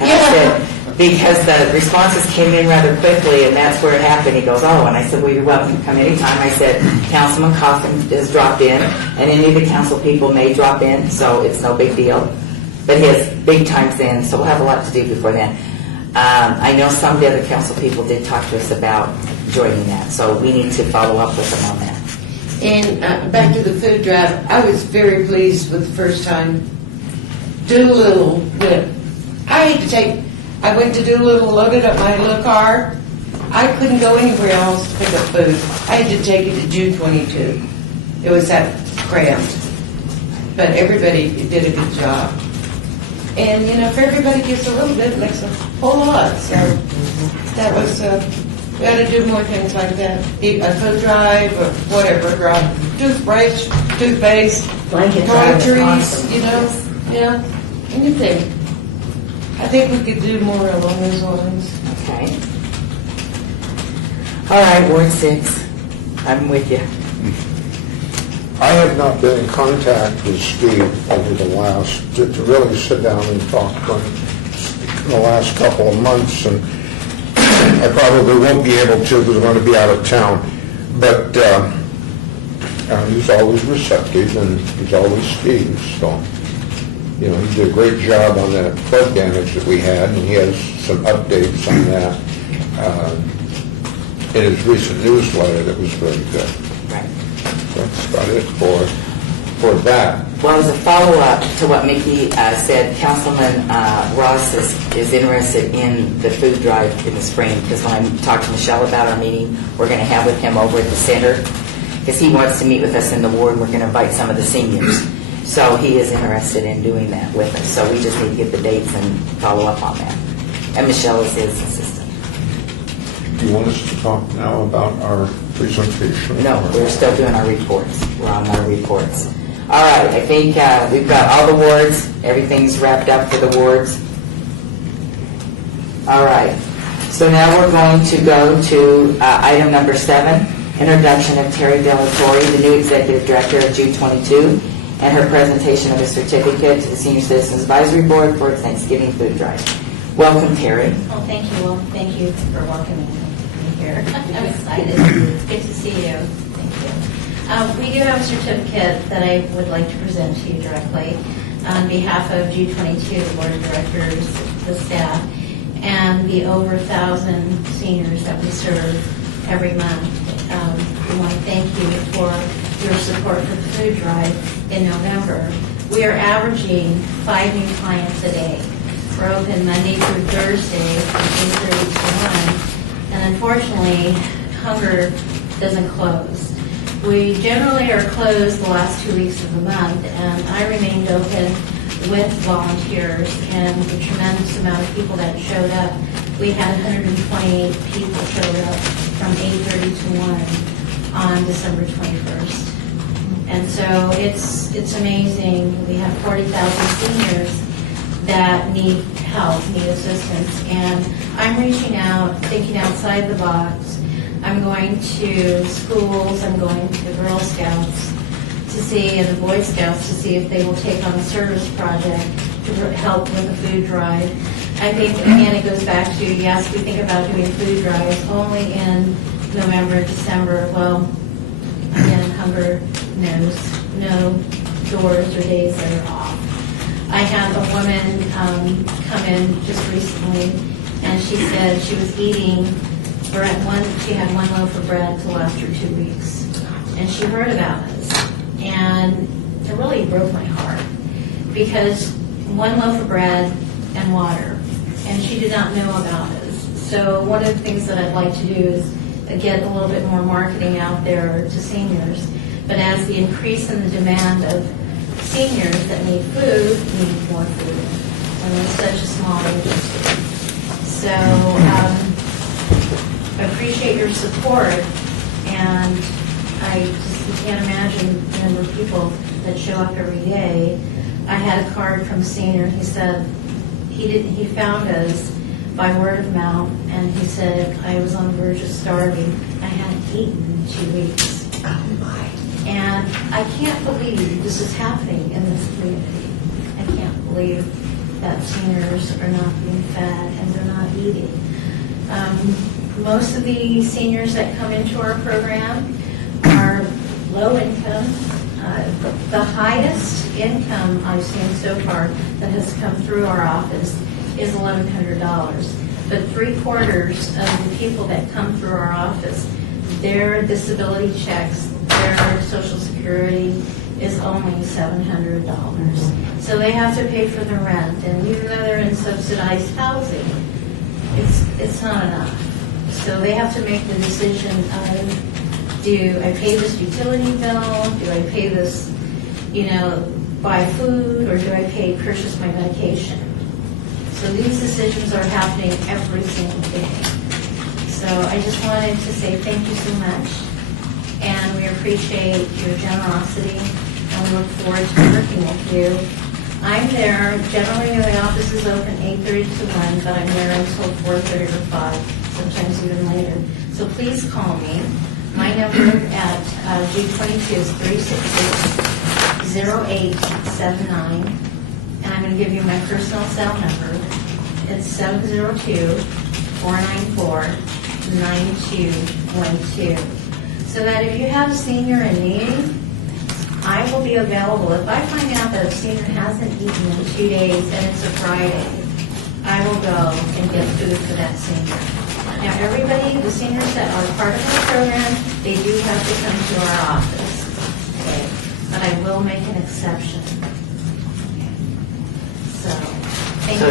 And I Yeah. said, because the responses came in rather quickly, and that's where it happened. He goes, oh, and I said, well, you're welcome to come anytime. I said, Councilman Coffin has dropped in, and any of the council people may drop in, so it's no big deal. But he has big times in, so we'll have a lot to do before then. I know some of the other council people did talk to us about joining that, so we need to follow up with them on that. And back to the food drive, I was very pleased with the first time Doolittle went. I went to Doolittle, loaded up my little car. I couldn't go anywhere else to pick up food. I had to take it to June 22. It was that cramped. But everybody did a good job. And, if everybody gives a little bit, it makes a whole lot. So that was, we ought to do more things like that. A food drive or whatever, toothbrush, toothpaste, Blanket drive is toiletries, awesome. Anything. I think we could do more along those lines. Okay. All right, Ward 6. I'm with you. I have not been in contact with Steve over the last, to really sit down and talk to him in the last couple of months, and I probably won't be able to because I'm going to be out of town. But he's always receptive, and he's always Steve, so. He did a great job on that flood damage that we had, and he has some updates on that in his recent newsletter that was very good. Right. That's about it for that. Well, as a follow-up to what Mickey said, Councilman Ross is interested in the food drive in the spring, because when I talked to Michelle about our meeting we're going to have with him over at the center, because he wants to meet with us in the ward, and we're going to invite some of the seniors. So he is interested in doing that with us. So we just need to get the dates and follow up on that. And Michelle is his assistant. Do you want us to talk now about our presentation? No, we're still doing our reports. We're on our reports. All right, I think we've got all the wards. Everything's wrapped up for the wards. All right. So now we're going to go to item number 7, introduction of Terry Delatorre, the new executive director of June 22. And her presentation of a certificate to the Senior Citizens Advisory Board for its Thanksgiving food drive. Welcome, Terry. Well, thank you. Well, thank you for welcoming me here. I'm excited. It's good to see you. Thank you. We do have a certificate that I would like to present to you directly on behalf of G22, the Board of Directors, the staff, and the over 1,000 seniors that we serve every month. We want to thank you for your support for the food drive in November. We are averaging 5 new clients a day. We're open Monday through Thursday from 8:30 to 1. And unfortunately, Hunger doesn't close. We generally are closed the last 2 weeks of the month, and I remained open with volunteers and the tremendous amount of people that showed up. We had 128 people showed up from 8:30 to 1 on December 21st. And so it's amazing. We have 40,000 seniors that need help, need assistance. And I'm reaching out, thinking outside the box. I'm going to schools, I'm going to Girl Scouts to see, and the Boy Scouts to see if they will take on a service project to help with the food drive. I think, again, it goes back to, yes, we think about doing food drives only in November, December. Well, again, Hunger knows no doors or days that are off. I had a woman come in just recently, and she said she was eating bread. She had 1 loaf of bread to last her 2 weeks, and she heard about us, and it really broke my heart, because 1 loaf of bread and water, and she did not know about us. So one of the things that I'd like to do is get a little bit more marketing out there to seniors. But as the increase in the demand of seniors that need food, need more food. And it's such a small agency. So I appreciate your support, and I just can't imagine the number of people that show up every day. I had a card from a senior. He said he found us by word of mouth, and he said, I was on the verge of starving. I hadn't eaten in 2 weeks. Oh, my. And I can't believe this is happening in this community. I can't believe that seniors are not being fed and they're not eating. Most of the seniors that come into our program are low income. The highest income I've seen so far that has come through our office is $1,100. But 3/4 of the people that come through our office, their disability checks, their Social Security is only $700. So they have to pay for the rent, and even though they're in subsidized housing, it's not enough. So they have to make the decision of, do I pay this utility bill? Do I pay this, buy food, or do I purchase my medication? So these decisions are happening every single day. So I just wanted to say thank you so much, and we appreciate your generosity, and we look forward to working with you. I'm there, generally the office is open 8:30 to 1, but I'm there until 4:30 or 5, sometimes even later. So please call me. My number at G22 is 366-0879, and I'm going to give you my personal cell number. It's 702-494-9212. So that if you have a senior in need, I will be available. If I find out that a senior hasn't eaten in 2 days and it's a Friday, I will go and get food for that senior. Now, everybody, the seniors that are part of our program, they do have to come to our office. Okay? But I will make an exception. Okay. So, thank you.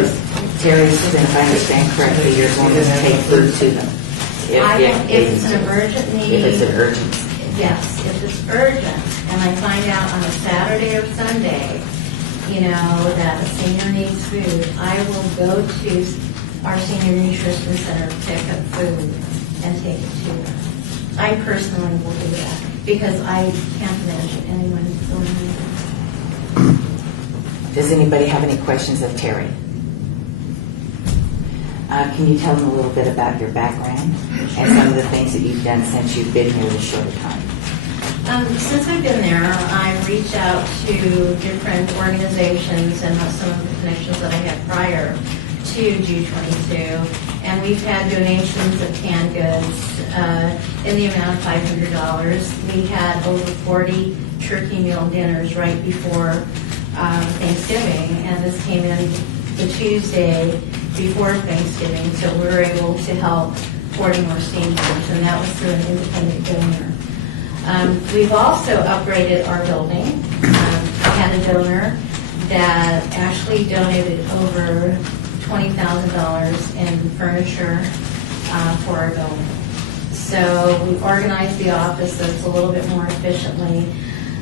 Terry, if I understand correctly, you're going to take food to them. If it's an emergent need. If it's an urgent. Yes, if it's urgent, and I find out on a Saturday or Sunday, that a senior needs food, I will go to our senior nutrition center, pick up food, and take it to them. I personally will do that, because I can't imagine anyone going there. Does anybody have any questions of Terry? Can you tell them a little bit about your background and some of the things that you've done since you've been here this short time? Since I've been there, I've reached out to different organizations and some of the connections that I had prior to G22, and we've had donations of canned goods in the amount of $500. We had over 40 turkey meal dinners right before Thanksgiving, and this came in the Tuesday before Thanksgiving, so we were able to help 40 more seniors, and that was through an independent donor. We've also upgraded our building. I had a donor that actually donated over $20,000 in furniture for our building. So we organized the office so it's a little bit more efficiently.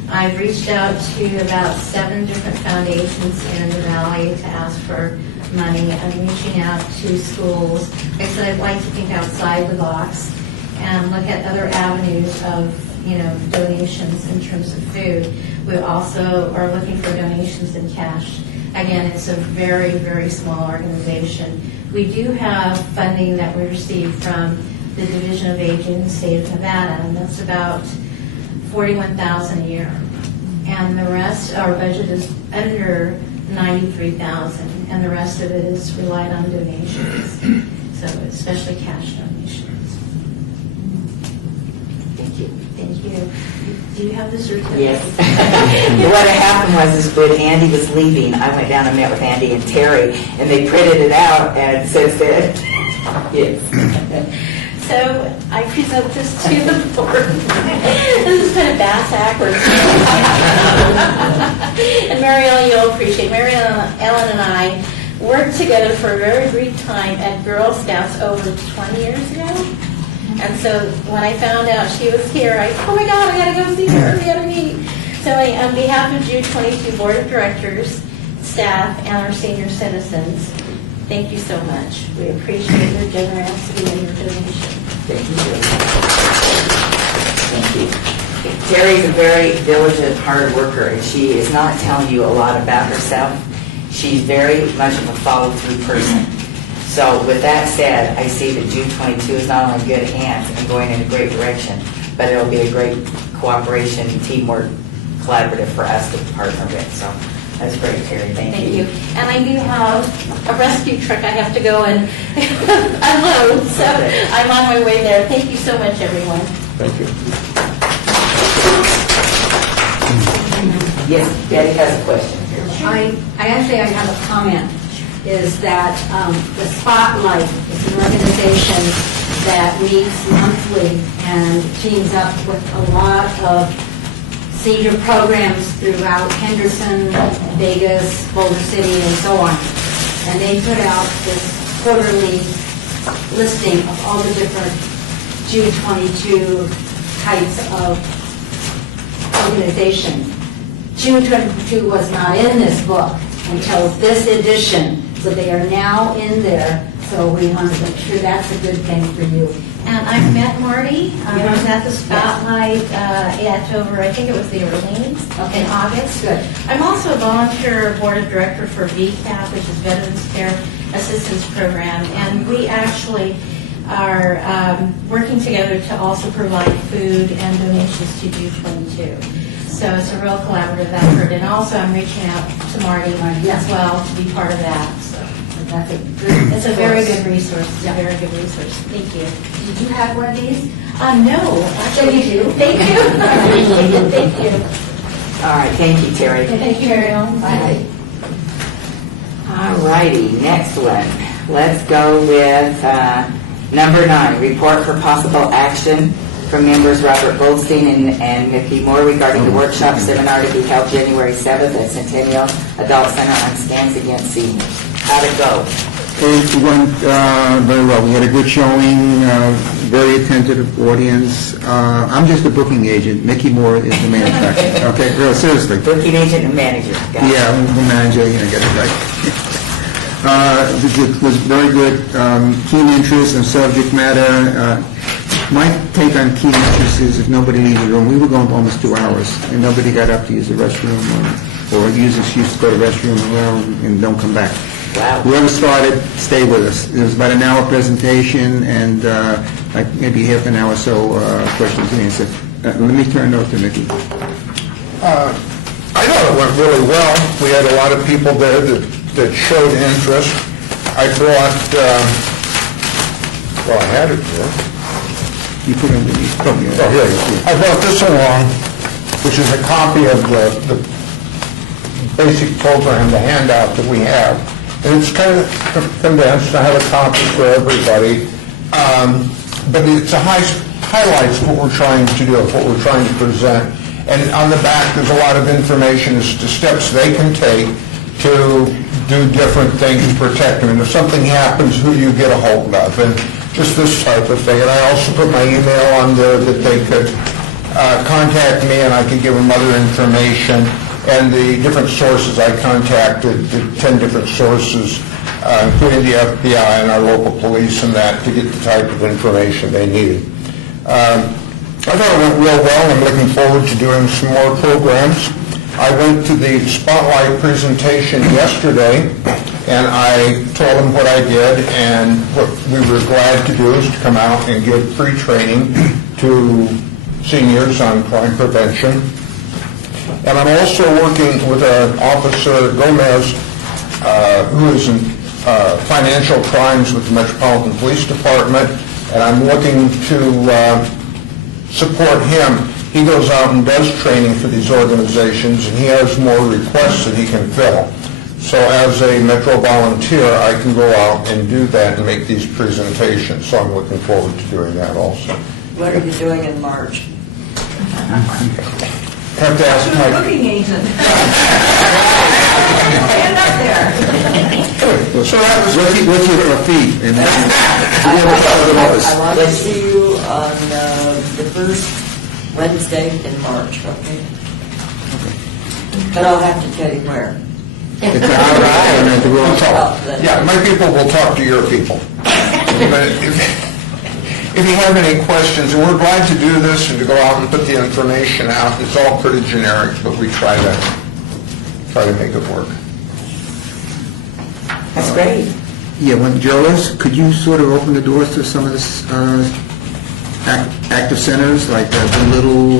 I've reached out to about 7 different foundations here in the Valley to ask for money. I'm reaching out to schools. Like I said, I'd like to think outside the box and look at other avenues of donations in terms of food. We also are looking for donations in cash. Again, it's a very, very small organization. We do have funding that we receive from the Division of Aging in the state of Nevada, and that's about $41,000 a year. And the rest, our budget is under $93,000, and the rest of it is relied on donations, so especially cash donations. Thank you. Thank you. Do you have the certificate? Yes. What had happened was when Andy was leaving, I went down and met with Andy and Terry, and they printed it out, and since then, yes. So I present this to the board. This is kind of backwards. And Mary Ellen, you'll appreciate. Mary Ellen and I worked together for a very brief time at Girl Scouts over 20 years ago. And so when I found out she was here, oh my God, I gotta go see her, we gotta meet. So on behalf of G22 Board of Directors, staff, and our senior citizens, thank you so much. We appreciate your generosity and your donation. Thank you. Thank you. Terry's a very diligent, hard worker, and she is not telling you a lot about herself. She's very much of a follow-through person. So with that said, I see that G22 is not only in good hands and going in a great direction, but it'll be a great cooperation, teamwork, collaborative for us to partner with. So That's great, Terry, thank Thank you. you. And I do have a rescue truck I have to go and unload, so I'm on my way there. Thank you so much, everyone. Thank you. Yes, Betty has a question. I actually have a comment, is that the Spotlight is an organization that meets monthly and teams up with a lot of senior programs throughout Henderson, Vegas, Boulder City, and so on. And they put out this quarterly listing of all the different June 22 types of organization. June 22 was not in this book until this edition, so they are now in there, so we want to make sure that's a good thing for you. And I've met Marty. I was at the Spotlight at over, I think it was the Orleans in August. Good. I'm also a volunteer board of director for VCAP, which is Veterans Care Assistance Program, and we actually are working together to also provide food and donations to U22. So it's a real collaborative effort, and also I'm reaching out to Marty as well to be part of that. So That's a good. it's a very good resource. It's a very good resource. Thank you. Did you have one of these? No, actually you do. Thank you. Thank you. All right, thank you, Terry. Thank you, Ariel. Bye. All righty, next one. Let's go with number 9, report for possible action from members Robert Goldstein and Mickey Moore regarding the workshop seminar to be held January 7th at Centennial Adult Center on scams against seniors. How'd it go? It went very well. We had a good showing, very attentive audience. I'm just a booking agent. Mickey Moore is the manufacturer. Okay, real seriously. Booking agent and manager. Got it. Yeah, I'm the manager, get it right. It was very good, keen interest in subject matter. My take on keen interest is if nobody leaves the room, we were going for almost 2 hours, and nobody got up to use the restroom or use excuse to go to the restroom and don't come back. Wow. Whoever started, stay with us. It was about an hour presentation and like maybe half an hour or so questions and answers. Let me turn it over to Mickey. I thought it went really well. We had a lot of people there that showed interest. I brought, well, I had it here. You put it underneath. Oh, here. I brought this along, which is a copy of the basic program, the handout that we have. And it's kind of condensed. I have a copy for everybody. But it highlights what we're trying to do, what we're trying to present. And on the back, there's a lot of information as to steps they can take to do different things to protect them. And if something happens, who you get a hold of, and just this type of thing. And I also put my email on there that they could contact me and I could give them other information. And the different sources I contacted, the 10 different sources, including the FBI and our local police and that, to get the type of information they needed. I thought it went real well. I'm looking forward to doing some more programs. I went to the Spotlight presentation yesterday, and I told them what I did, and what we were glad to do is to come out and give free training to seniors on crime prevention. And I'm also working with Officer Gomez, who is in financial crimes with the Metropolitan Police Department, and I'm looking to support him. He goes out and does training for these organizations, and he has more requests that he can fill. So as a Metro volunteer, I can go out and do that and make these presentations. So I'm looking forward to doing that also. What are you doing in March? Have to ask my... Booking agent. Stand up there. So that was... What's your fee? And I want to see you on the first Wednesday in March, okay? But I'll have to tell you where. It's an hour and at the Royal Hall. Yeah, my people will talk to your people. But if you have any questions, and we're glad to do this and to go out and put the information out. It's all pretty generic, but we try to make it work. That's great. Yeah, when Joe is, could you sort of open the doors to some of this active centers like Doolittle,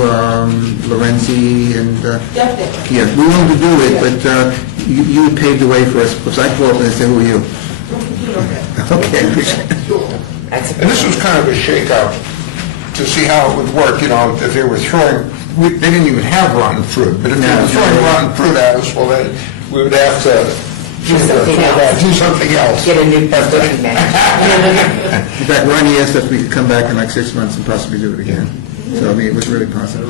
Lorenzi, and... Definitely. Yeah, we wanted to do it, but you paved the way for us, because I go up and say, who are you? Okay. And this was kind of a shakeout to see how it would work, if they were throwing, they didn't even have rotten fruit, but if they were throwing rotten fruit at us, well, then we would have to Do something else. do something else. Get a new building manager. In fact, Ronnie asked if we could come back in like 6 months and possibly do it again. So, I mean, it was really positive.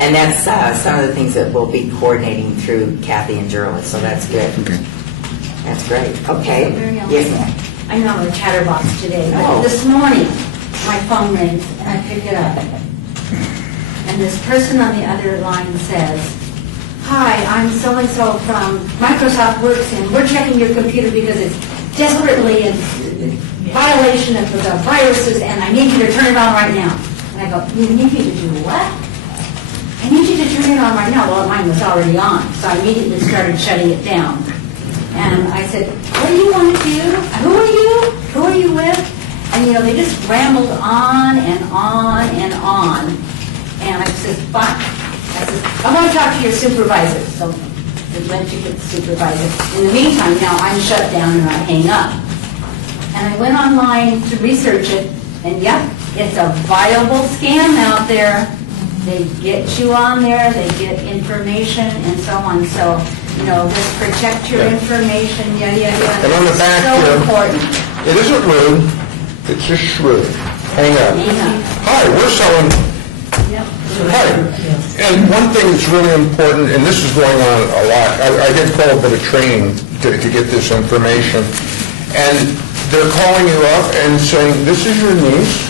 And that's some of the things that we'll be coordinating through Kathy and Gerald, so that's good. Okay. That's great. Okay. Mary Ellen. Yes, ma'am. I'm not on a chatterbox today, Oh. but this morning, my phone rings and I pick it up. And this person on the other line says, "Hi, I'm so-and-so from Microsoft Works, and we're checking your computer because it's desperately in violation of the viruses, and I need you to turn it on right now." And I go, "You need me to do what?" "I need you to turn it on right now." Well, mine was already on, so I immediately started shutting it down. And I said, "What do you want to do? Who are you? Who are you with?" And, they just rambled on and on and on. And I said, "Fine." I said, "I want to talk to your supervisor." So I went to get the supervisor. In the meantime, now I'm shut down and I hang up. And I went online to research it, and yep, it's a viable scam out there. They get you on there, they get information and so on. So, just protect your information, yada, yada, yada. And on the back So here- important. It isn't rude, it's just shrewd. Hang on. Hang on. Hi, we're selling... Yep. Hi. And one thing that's really important, and this is going on a lot, I did quite a bit of training to get this information, and they're calling you up and saying, "This is your niece?"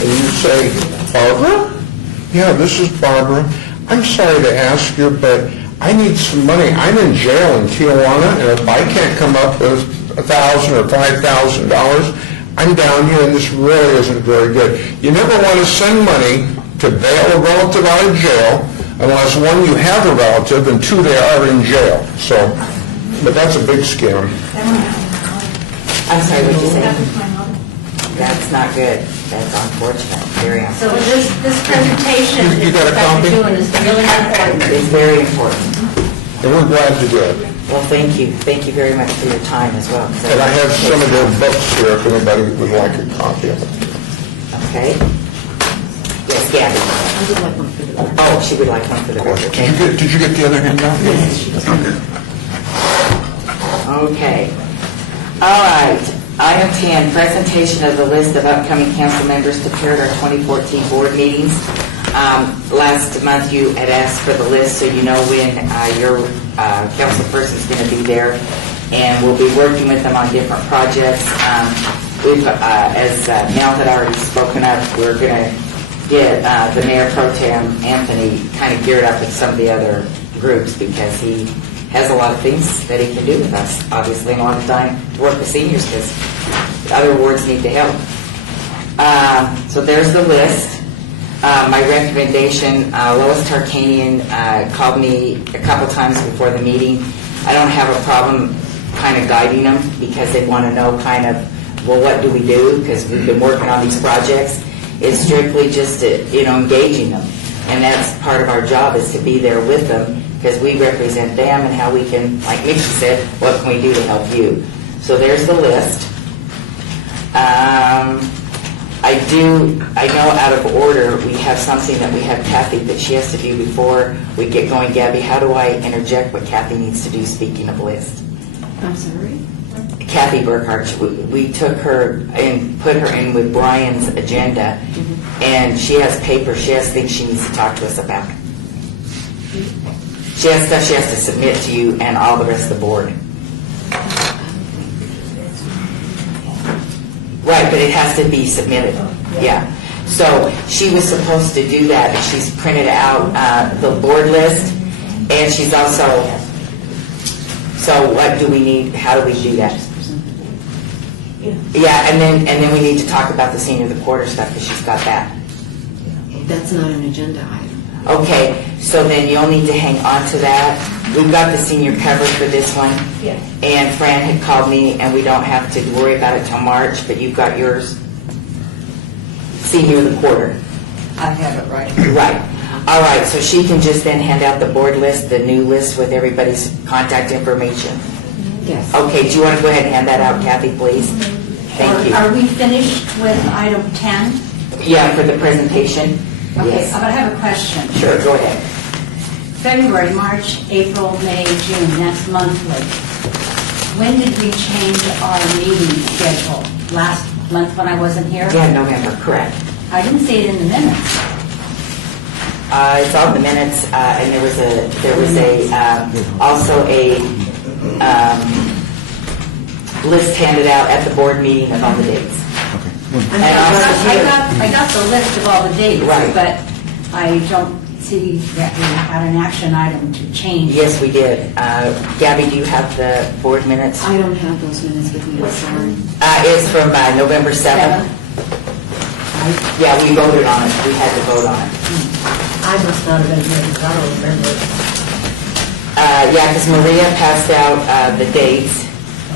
And you say, "Barbara?" "Yeah, this is Barbara. I'm sorry to ask you, but I need some money. I'm in jail in Tijuana, and if I can't come up with $1,000 or $5,000, I'm down here, and this really isn't very good. You never want to send money to bail a relative out of jail unless, one, you have a relative, and two, they are in jail." So, but that's a big scam. I'm sorry, what did you say? That's not good. That's unfortunate. Very So unfortunate. this presentation You got a that copy? you're doing is really important. It's very important. And we're glad to do it. Well, thank you. Thank you very much for your time as well. And I have some of their books here if anybody would like a copy of it. Okay. Yes, Gabby. Oh, she would like one for the record. Did you get the other handout? Yes, she does. Okay. All right. Item 10, presentation of the list of upcoming council members to pair at our 2014 board meetings. Last month, you had asked for the list, so you know when your council person's going to be there, and we'll be working with them on different projects. As Mel had already spoken of, we're going to get the Mayor Pro Tem, Anthony, kind of geared up with some of the other groups because he has a lot of things that he can do with us, obviously, and a lot of time to work with seniors because other wards need to help. So there's the list. My recommendation, Lois Tarkanian called me a couple times before the meeting. I don't have a problem kind of guiding them because they want to know kind of, well, what do we do? Because we've been working on these projects. It's strictly just, engaging them. And that's part of our job is to be there with them because we represent them and how we can, like Mickey said, what can we do to help you? So there's the list. I know out of order, we have something that we have Kathy that she has to do before we get going. Gabby, how do I interject what Kathy needs to do, speaking of list? I'm sorry? Kathy Burkhardt, we took her and put her in with Brian's agenda, and she has paper, she has things she needs to talk to us about. She has stuff she has to submit to you and all the rest of the board. Right, but it has to be submitted, yeah. So she was supposed to do that, and she's printed out the board list, and she's also, so what do we need, how do we do that? Yeah, and then we need to talk about the senior of the quarter stuff, because she's got that. That's not an agenda item. Okay, so then you'll need to hang on to that. We've got the senior covered for this one. Yes. And Fran had called me, and we don't have to worry about it till March, but you've got yours. senior of the quarter. I have it right here. Right. All right, so she can just then hand out the board list, the new list with everybody's contact information. Yes. Okay, do you want to go ahead and hand that out, Kathy, please? Thank you. Are we finished with item 10? Yeah, for the presentation? Okay, Yes. but I have a question. Sure, go ahead. February, March, April, May, June, that's monthly. When did we change our meeting schedule? Last month when I wasn't here? Yeah, November, correct. I didn't see it in the minutes. It's on the minutes, and there was also a list handed out at the board meeting of all the dates. And also here- I got the list of all the dates, Right. but I don't see that we had an action item to change. Yes, we did. Gabby, do you have the board minutes? I don't have those minutes with me, I'm sorry. It's from November 7th. Yeah, we voted on it. We had to vote on it. I must not have been here, because I don't remember. Yeah, because Maria passed out the dates,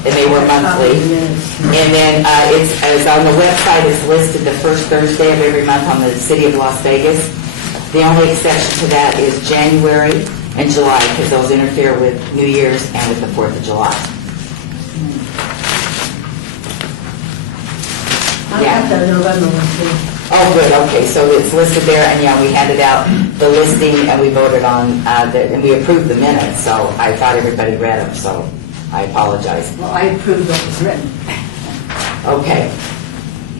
and they were monthly. And then it's on the website, it's listed the first Thursday of every month on the City of Las Vegas. The only exception to that is January and July, because those interfere with New Year's and with the 4th of July. I got the November one too. Oh, good, okay, so it's listed there, and yeah, we handed out the listing, and we voted on, and we approved the minutes, so I thought everybody read them, so I apologize. Well, I approve what was written. Okay.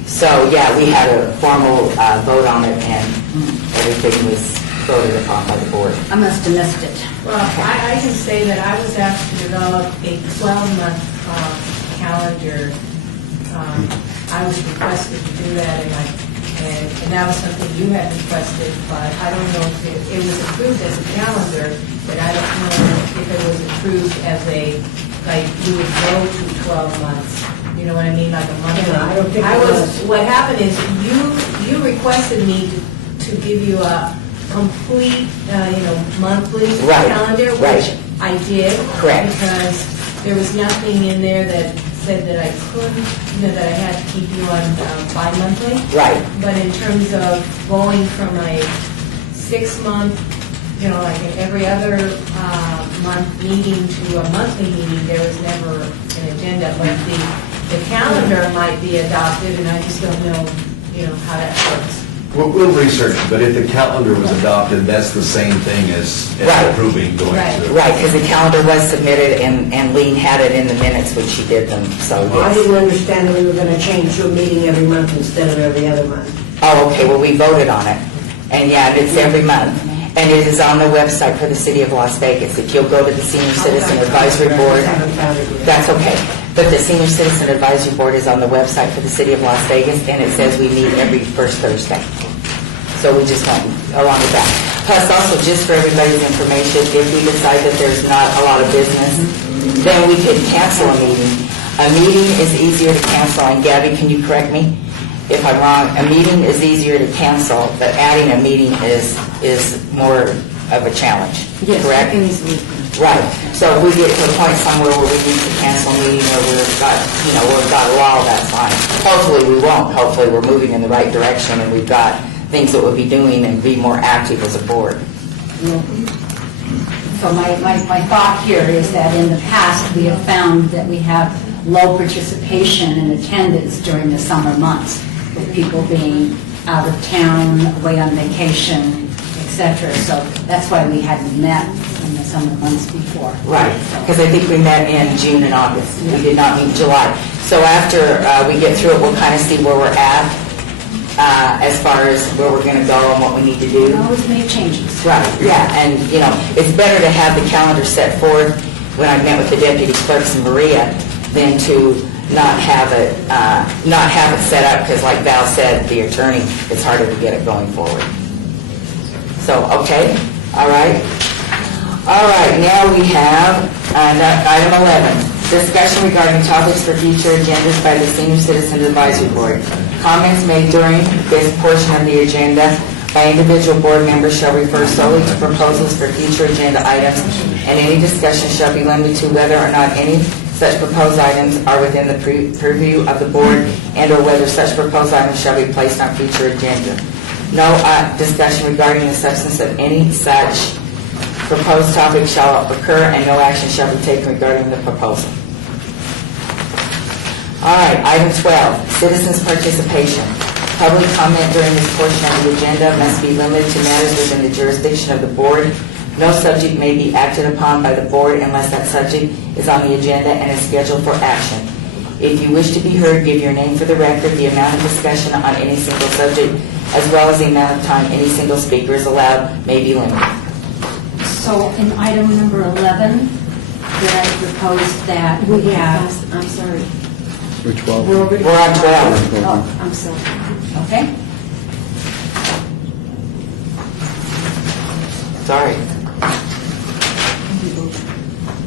So, yeah, we had a formal vote on it, and everything was voted upon by the board. I must have missed it. Well, I can say that I was asked to develop a 12-month calendar. I was requested to do that, and that was something you had requested, but I don't know if it was approved as a calendar, but I don't know if it was approved as you would go to 12 months. You know what I mean, like a month? Yeah, I don't think it was. What happened is, you requested me to give you a complete, monthly Right, calendar, right. which I did. Correct. Because there was nothing in there that said that I couldn't, that I had to keep you on bi-monthly. Right. But in terms of going from a 6-month, like an every other month meeting to a monthly meeting, there was never an agenda. But the calendar might be adopted, and I just don't know, how that works. We'll research, but if the calendar was adopted, that's the same thing as Right. approving going Right. to. Right, because the calendar was submitted, and Lean had it in the minutes when she did them, so Well, I yes. didn't understand that we were going to change to a meeting every month instead of every other month. Oh, okay, well, we voted on it, and yeah, it's every month, and it is on the website for the City of Las Vegas. If you'll go to the Senior Citizen Advisory Board, I haven't found it yet. that's okay. But the Senior Citizen Advisory Board is on the website for the City of Las Vegas, and it says we meet every first Thursday. So we just went along with that. Plus, also, just for everybody's information, if we decide that there's not a lot of business, then we could cancel a meeting. A meeting is easier to cancel, and Gabby, can you correct me if I'm wrong? A meeting is easier to cancel, but adding a meeting is more of a challenge, correct? Right. So if we get to a point somewhere where we need to cancel a meeting, or we've got a law, that's fine. Hopefully we won't. Hopefully we're moving in the right direction, and we've got things that we'll be doing and be more active as a board. So my thought here is that in the past, we have found that we have low participation and attendance during the summer months, with people being out of town, away on vacation, etc. So that's why we hadn't met in the summer months before. Right, because I think we met in June and August. We did not meet in July. So after we get through it, we'll kind of see where we're at as far as where we're going to go and what we need to do. We always make changes. Right, yeah, and, it's better to have the calendar set forth when I met with the deputy clerks and Maria than to not have it set up, because like Val said, the attorney, it's harder to get it going forward. So, okay, all right. All right, now we have item 11, discussion regarding topics for future agendas by the Senior Citizen Advisory Board. Comments made during this portion of the agenda by individual board members shall refer solely to proposals for future agenda items, and any discussion shall be limited to whether or not any such proposed items are within the purview of the board and/or whether such proposed items shall be placed on future agenda. No discussion regarding the substance of any such proposed topic shall occur, and no action shall be taken regarding the proposal. All right, item 12, citizens' participation. Public comment during this portion of the agenda must be limited to matters within the jurisdiction of the board. No subject may be acted upon by the board unless that subject is on the agenda and is scheduled for action. If you wish to be heard, give your name for the record. The amount of discussion on any single subject, as well as the amount of time any single speaker is allowed, may be limited. So in item number 11, did I propose that we have... I'm sorry. Which 12? We're on 12. Oh, I'm sorry. okay. Sorry.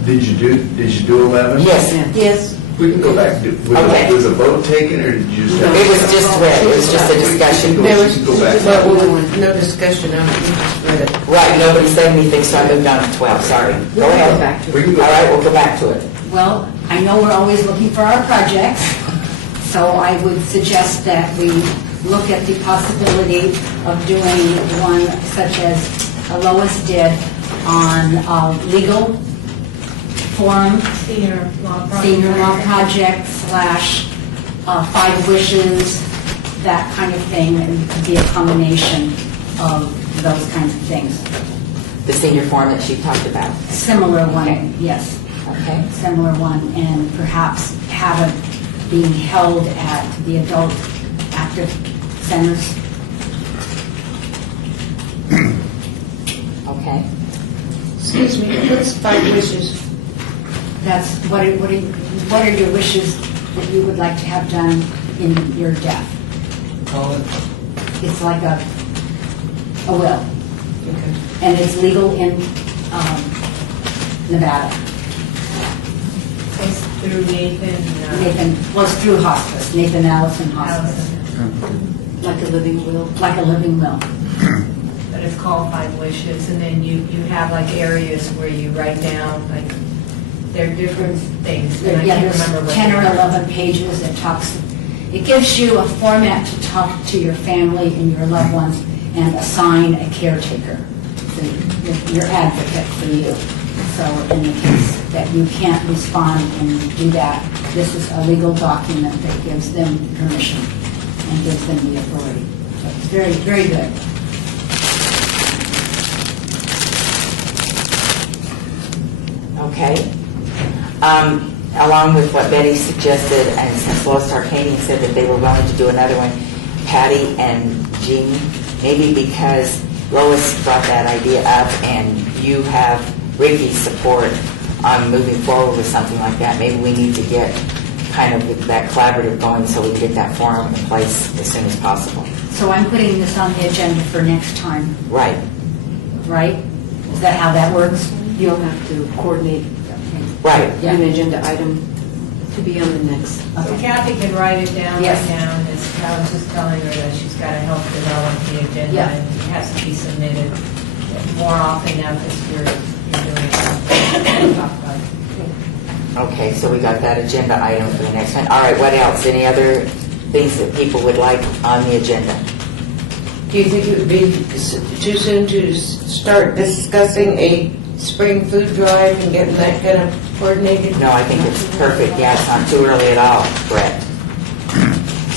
Did you do 11? Yes. Yes. We can go back. Okay. Was a vote taken, or did you just have? It was just read. It was just a discussion. We can go back. No discussion on it, you just read it. Right, nobody said anything, so I moved on to 12. Sorry. Go ahead. We can All go right, back. we'll go back to it. Well, I know we're always looking for our projects, so I would suggest that we look at the possibility of doing one such as Lois did on legal forum, Senior law project. senior law project slash 5 wishes, that kind of thing, and it could be a combination of those kinds of things. The senior forum that she talked about. Similar one, Okay. yes. Okay. Similar one, and perhaps have it being held at the adult active centers. Okay. Excuse me, what's 5 wishes? That's, what are your wishes that you would like to have done in your death? Call it. It's like a will, Okay. and it's legal in Nevada. It's through Nathan. Nathan, well, it's through hospice, Nathan Allison Hospice. Allison. Like a living will. Like a living will. But it's called 5 wishes, and then you have like areas where you write down, like, there are different things, and I Yeah, can't there's remember what. 10 or they are. 11 pages that talks, it gives you a format to talk to your family and your loved ones and assign a caretaker, your advocate for you. So in the case that you can't respond and do that, this is a legal document that gives them permission and gives them the authority. So it's very, very good. Okay. Along with what Betty suggested, and since Lois Tarkanian said that they were willing to do another one, Patty and Jean, maybe because Lois brought that idea up and you have Ricky's support on moving forward with something like that, maybe we need to get kind of that collaborative going so we can get that forum in place as soon as possible. So I'm putting this on the agenda for next time, Right. right? Is that how that works? You'll have to coordinate Right. Yeah. an agenda item to be on the next. So Kathy can write it down Yes. right now, and I was just telling her that she's got to help develop the agenda, Yeah. and it has to be submitted more often now because you're doing something. Talk about it. Okay, so we got that agenda item for the next one. All right, what else? Any other things that people would like on the agenda? Do you think it would be too soon to start discussing a spring food drive and getting that kind of coordinated? No, I think it's perfect. Yeah, it's not too early at all, correct?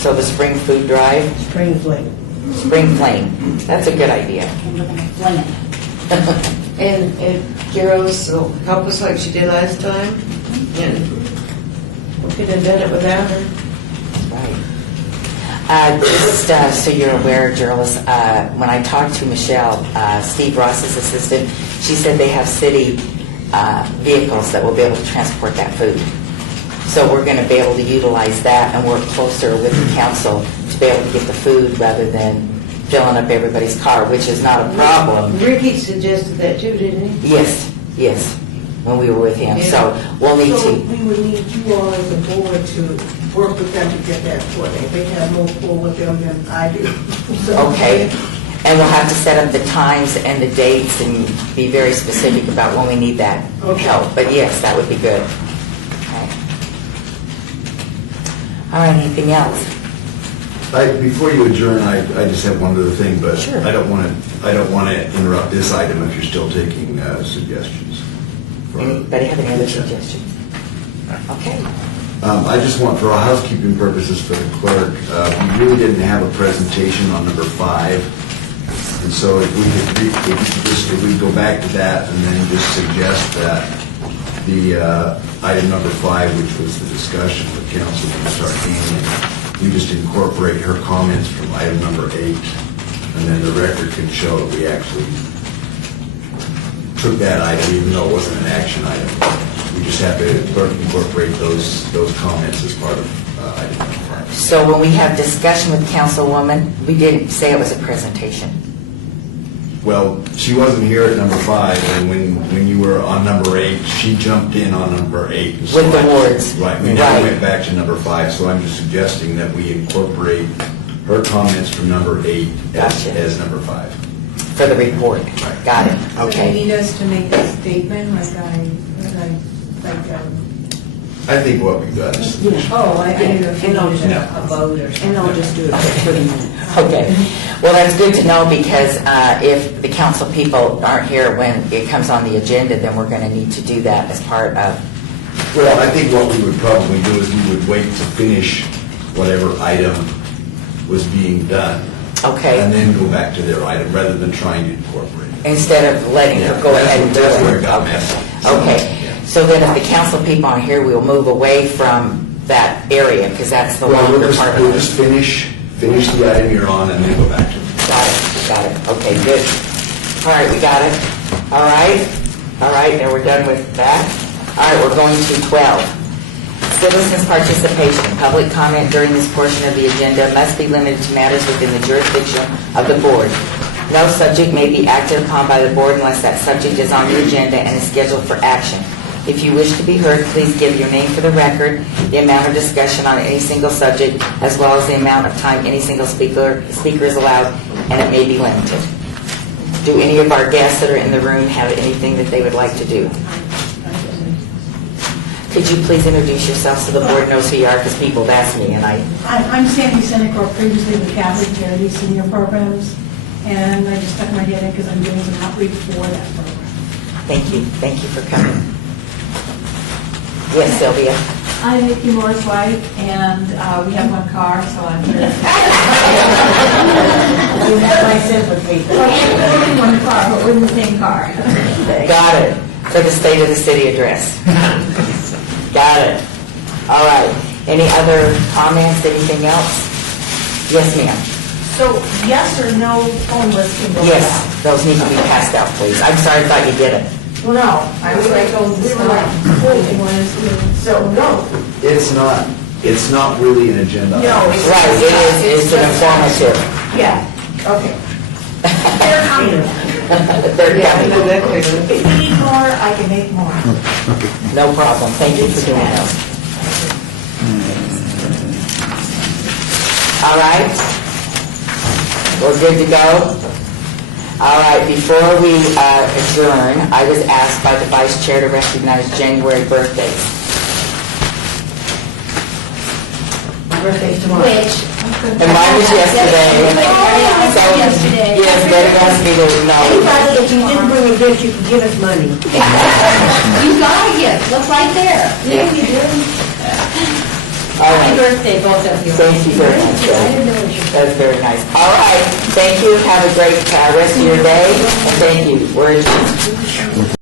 So the spring food drive, Spring fling. spring fling, that's a good idea. And we're going to fling it. And Carol's will help us like she did last time? And we could have done it without her. Right. Just so you're aware, journalists, when I talked to Michelle, Steve Ross's assistant, she said they have city vehicles that will be able to transport that food. So we're going to be able to utilize that and work closer with the council to be able to get the food rather than filling up everybody's car, which is not a problem. Ricky suggested that too, didn't he? Yes, yes, when we were with him. So we'll need So to, we would need you all as a board to work with them to get that sorted. They have more pull with them than I do. So- okay. And we'll have to set up the times and the dates and be very specific about when we need that help. But yes, that would be good. Okay. All right, anything else? Before you adjourn, I just have one other thing, but Sure. I don't want to interrupt this item if you're still taking suggestions. for- Anybody have any other suggestions? Okay. I just want, for housekeeping purposes for the clerk, we really didn't have a presentation on number 5. And so if we go back to that and then just suggest that the item number 5, which was the discussion with Councilman Tarkanian, we just incorporate her comments from item number 8, and then the record can show that we actually took that item, even though it wasn't an action item. We just have to incorporate those comments as part of item number 5. So when we have discussion with Councilwoman, we didn't say it was a presentation. Well, she wasn't here at number 5, and when you were on number 8, she jumped in on number 8. and so With the words. Right, we never Right. went back to number 5, so I'm just suggesting that we incorporate her comments from number 8 Gotcha. as number 5. For the report. Got it. So they Okay. need us to make a statement I think what we've got is, oh, I didn't know if you And I'll needed just- a vote or something. And I'll just do it for 30 minutes. Okay. Well, that's good to know because if the council people aren't here when it comes on the agenda, then we're going to need to do that as part of, well, I think what we would probably do is we would wait to finish whatever item was being done, and okay, then go back to their item, rather than trying to incorporate it. instead of letting her go ahead and do it. That's where it got messy. Okay. So then if the council people aren't here, we'll move away from that area because that's the Well, longer part of we'll it. just finish the item you're on, and then go back to it. Got it. Okay, good. All right, we got it. All right, now we're done with that. All right, we're going to 12. Citizens' participation. Public comment during this portion of the agenda must be limited to matters within the jurisdiction of the board. No subject may be acted upon by the board unless that subject is on the agenda and is scheduled for action. If you wish to be heard, please give your name for the record, the amount of discussion on any single subject, as well as the amount of time any single speaker is allowed, and it may be limited. Do any of our guests that are in the room have anything that they would like to do? Could you please introduce yourself so the board knows who you are, because people have asked me, and I'm Sandy Senecal, previously with Catholic Charity Senior Programs, and I just stuck my head in because I'm doing some outreach for that program. thank you for coming. Yes, Sylvia? I'm Nikki Moore's wife, and we have one car, so I'm here. You have my sympathy. We're in one car, but we're in the same car. Got it. For the state of the city address. Got it. All right. Any other comments, anything else? Yes, ma'am. So yes or no homeless can go Yes, out? those need to be passed out, please. I'm sorry, I thought you did it. Well, no, I was like, we were like, so no. It's not really an agenda. No, item. it's- Right, it's an informative. Yeah, okay. They're coming. They're coming. If you need more, I can make more. No problem. Thank you for doing that. All right. We're good to go? All right, before we adjourn, I was asked by the vice chair to recognize January birthdays. My birthday's tomorrow. Which, And mine was yesterday. So, yesterday. yes, Betty asked me to know. Anybody, if you didn't bring a gift, you can give us money. you got a gift, look right there. Yeah, you did. All Happy right. birthday, both of you. Thank you very much. I didn't know what you That's very nice. All right, thank you. Have a great rest of your day, and thank you. We're adjourned.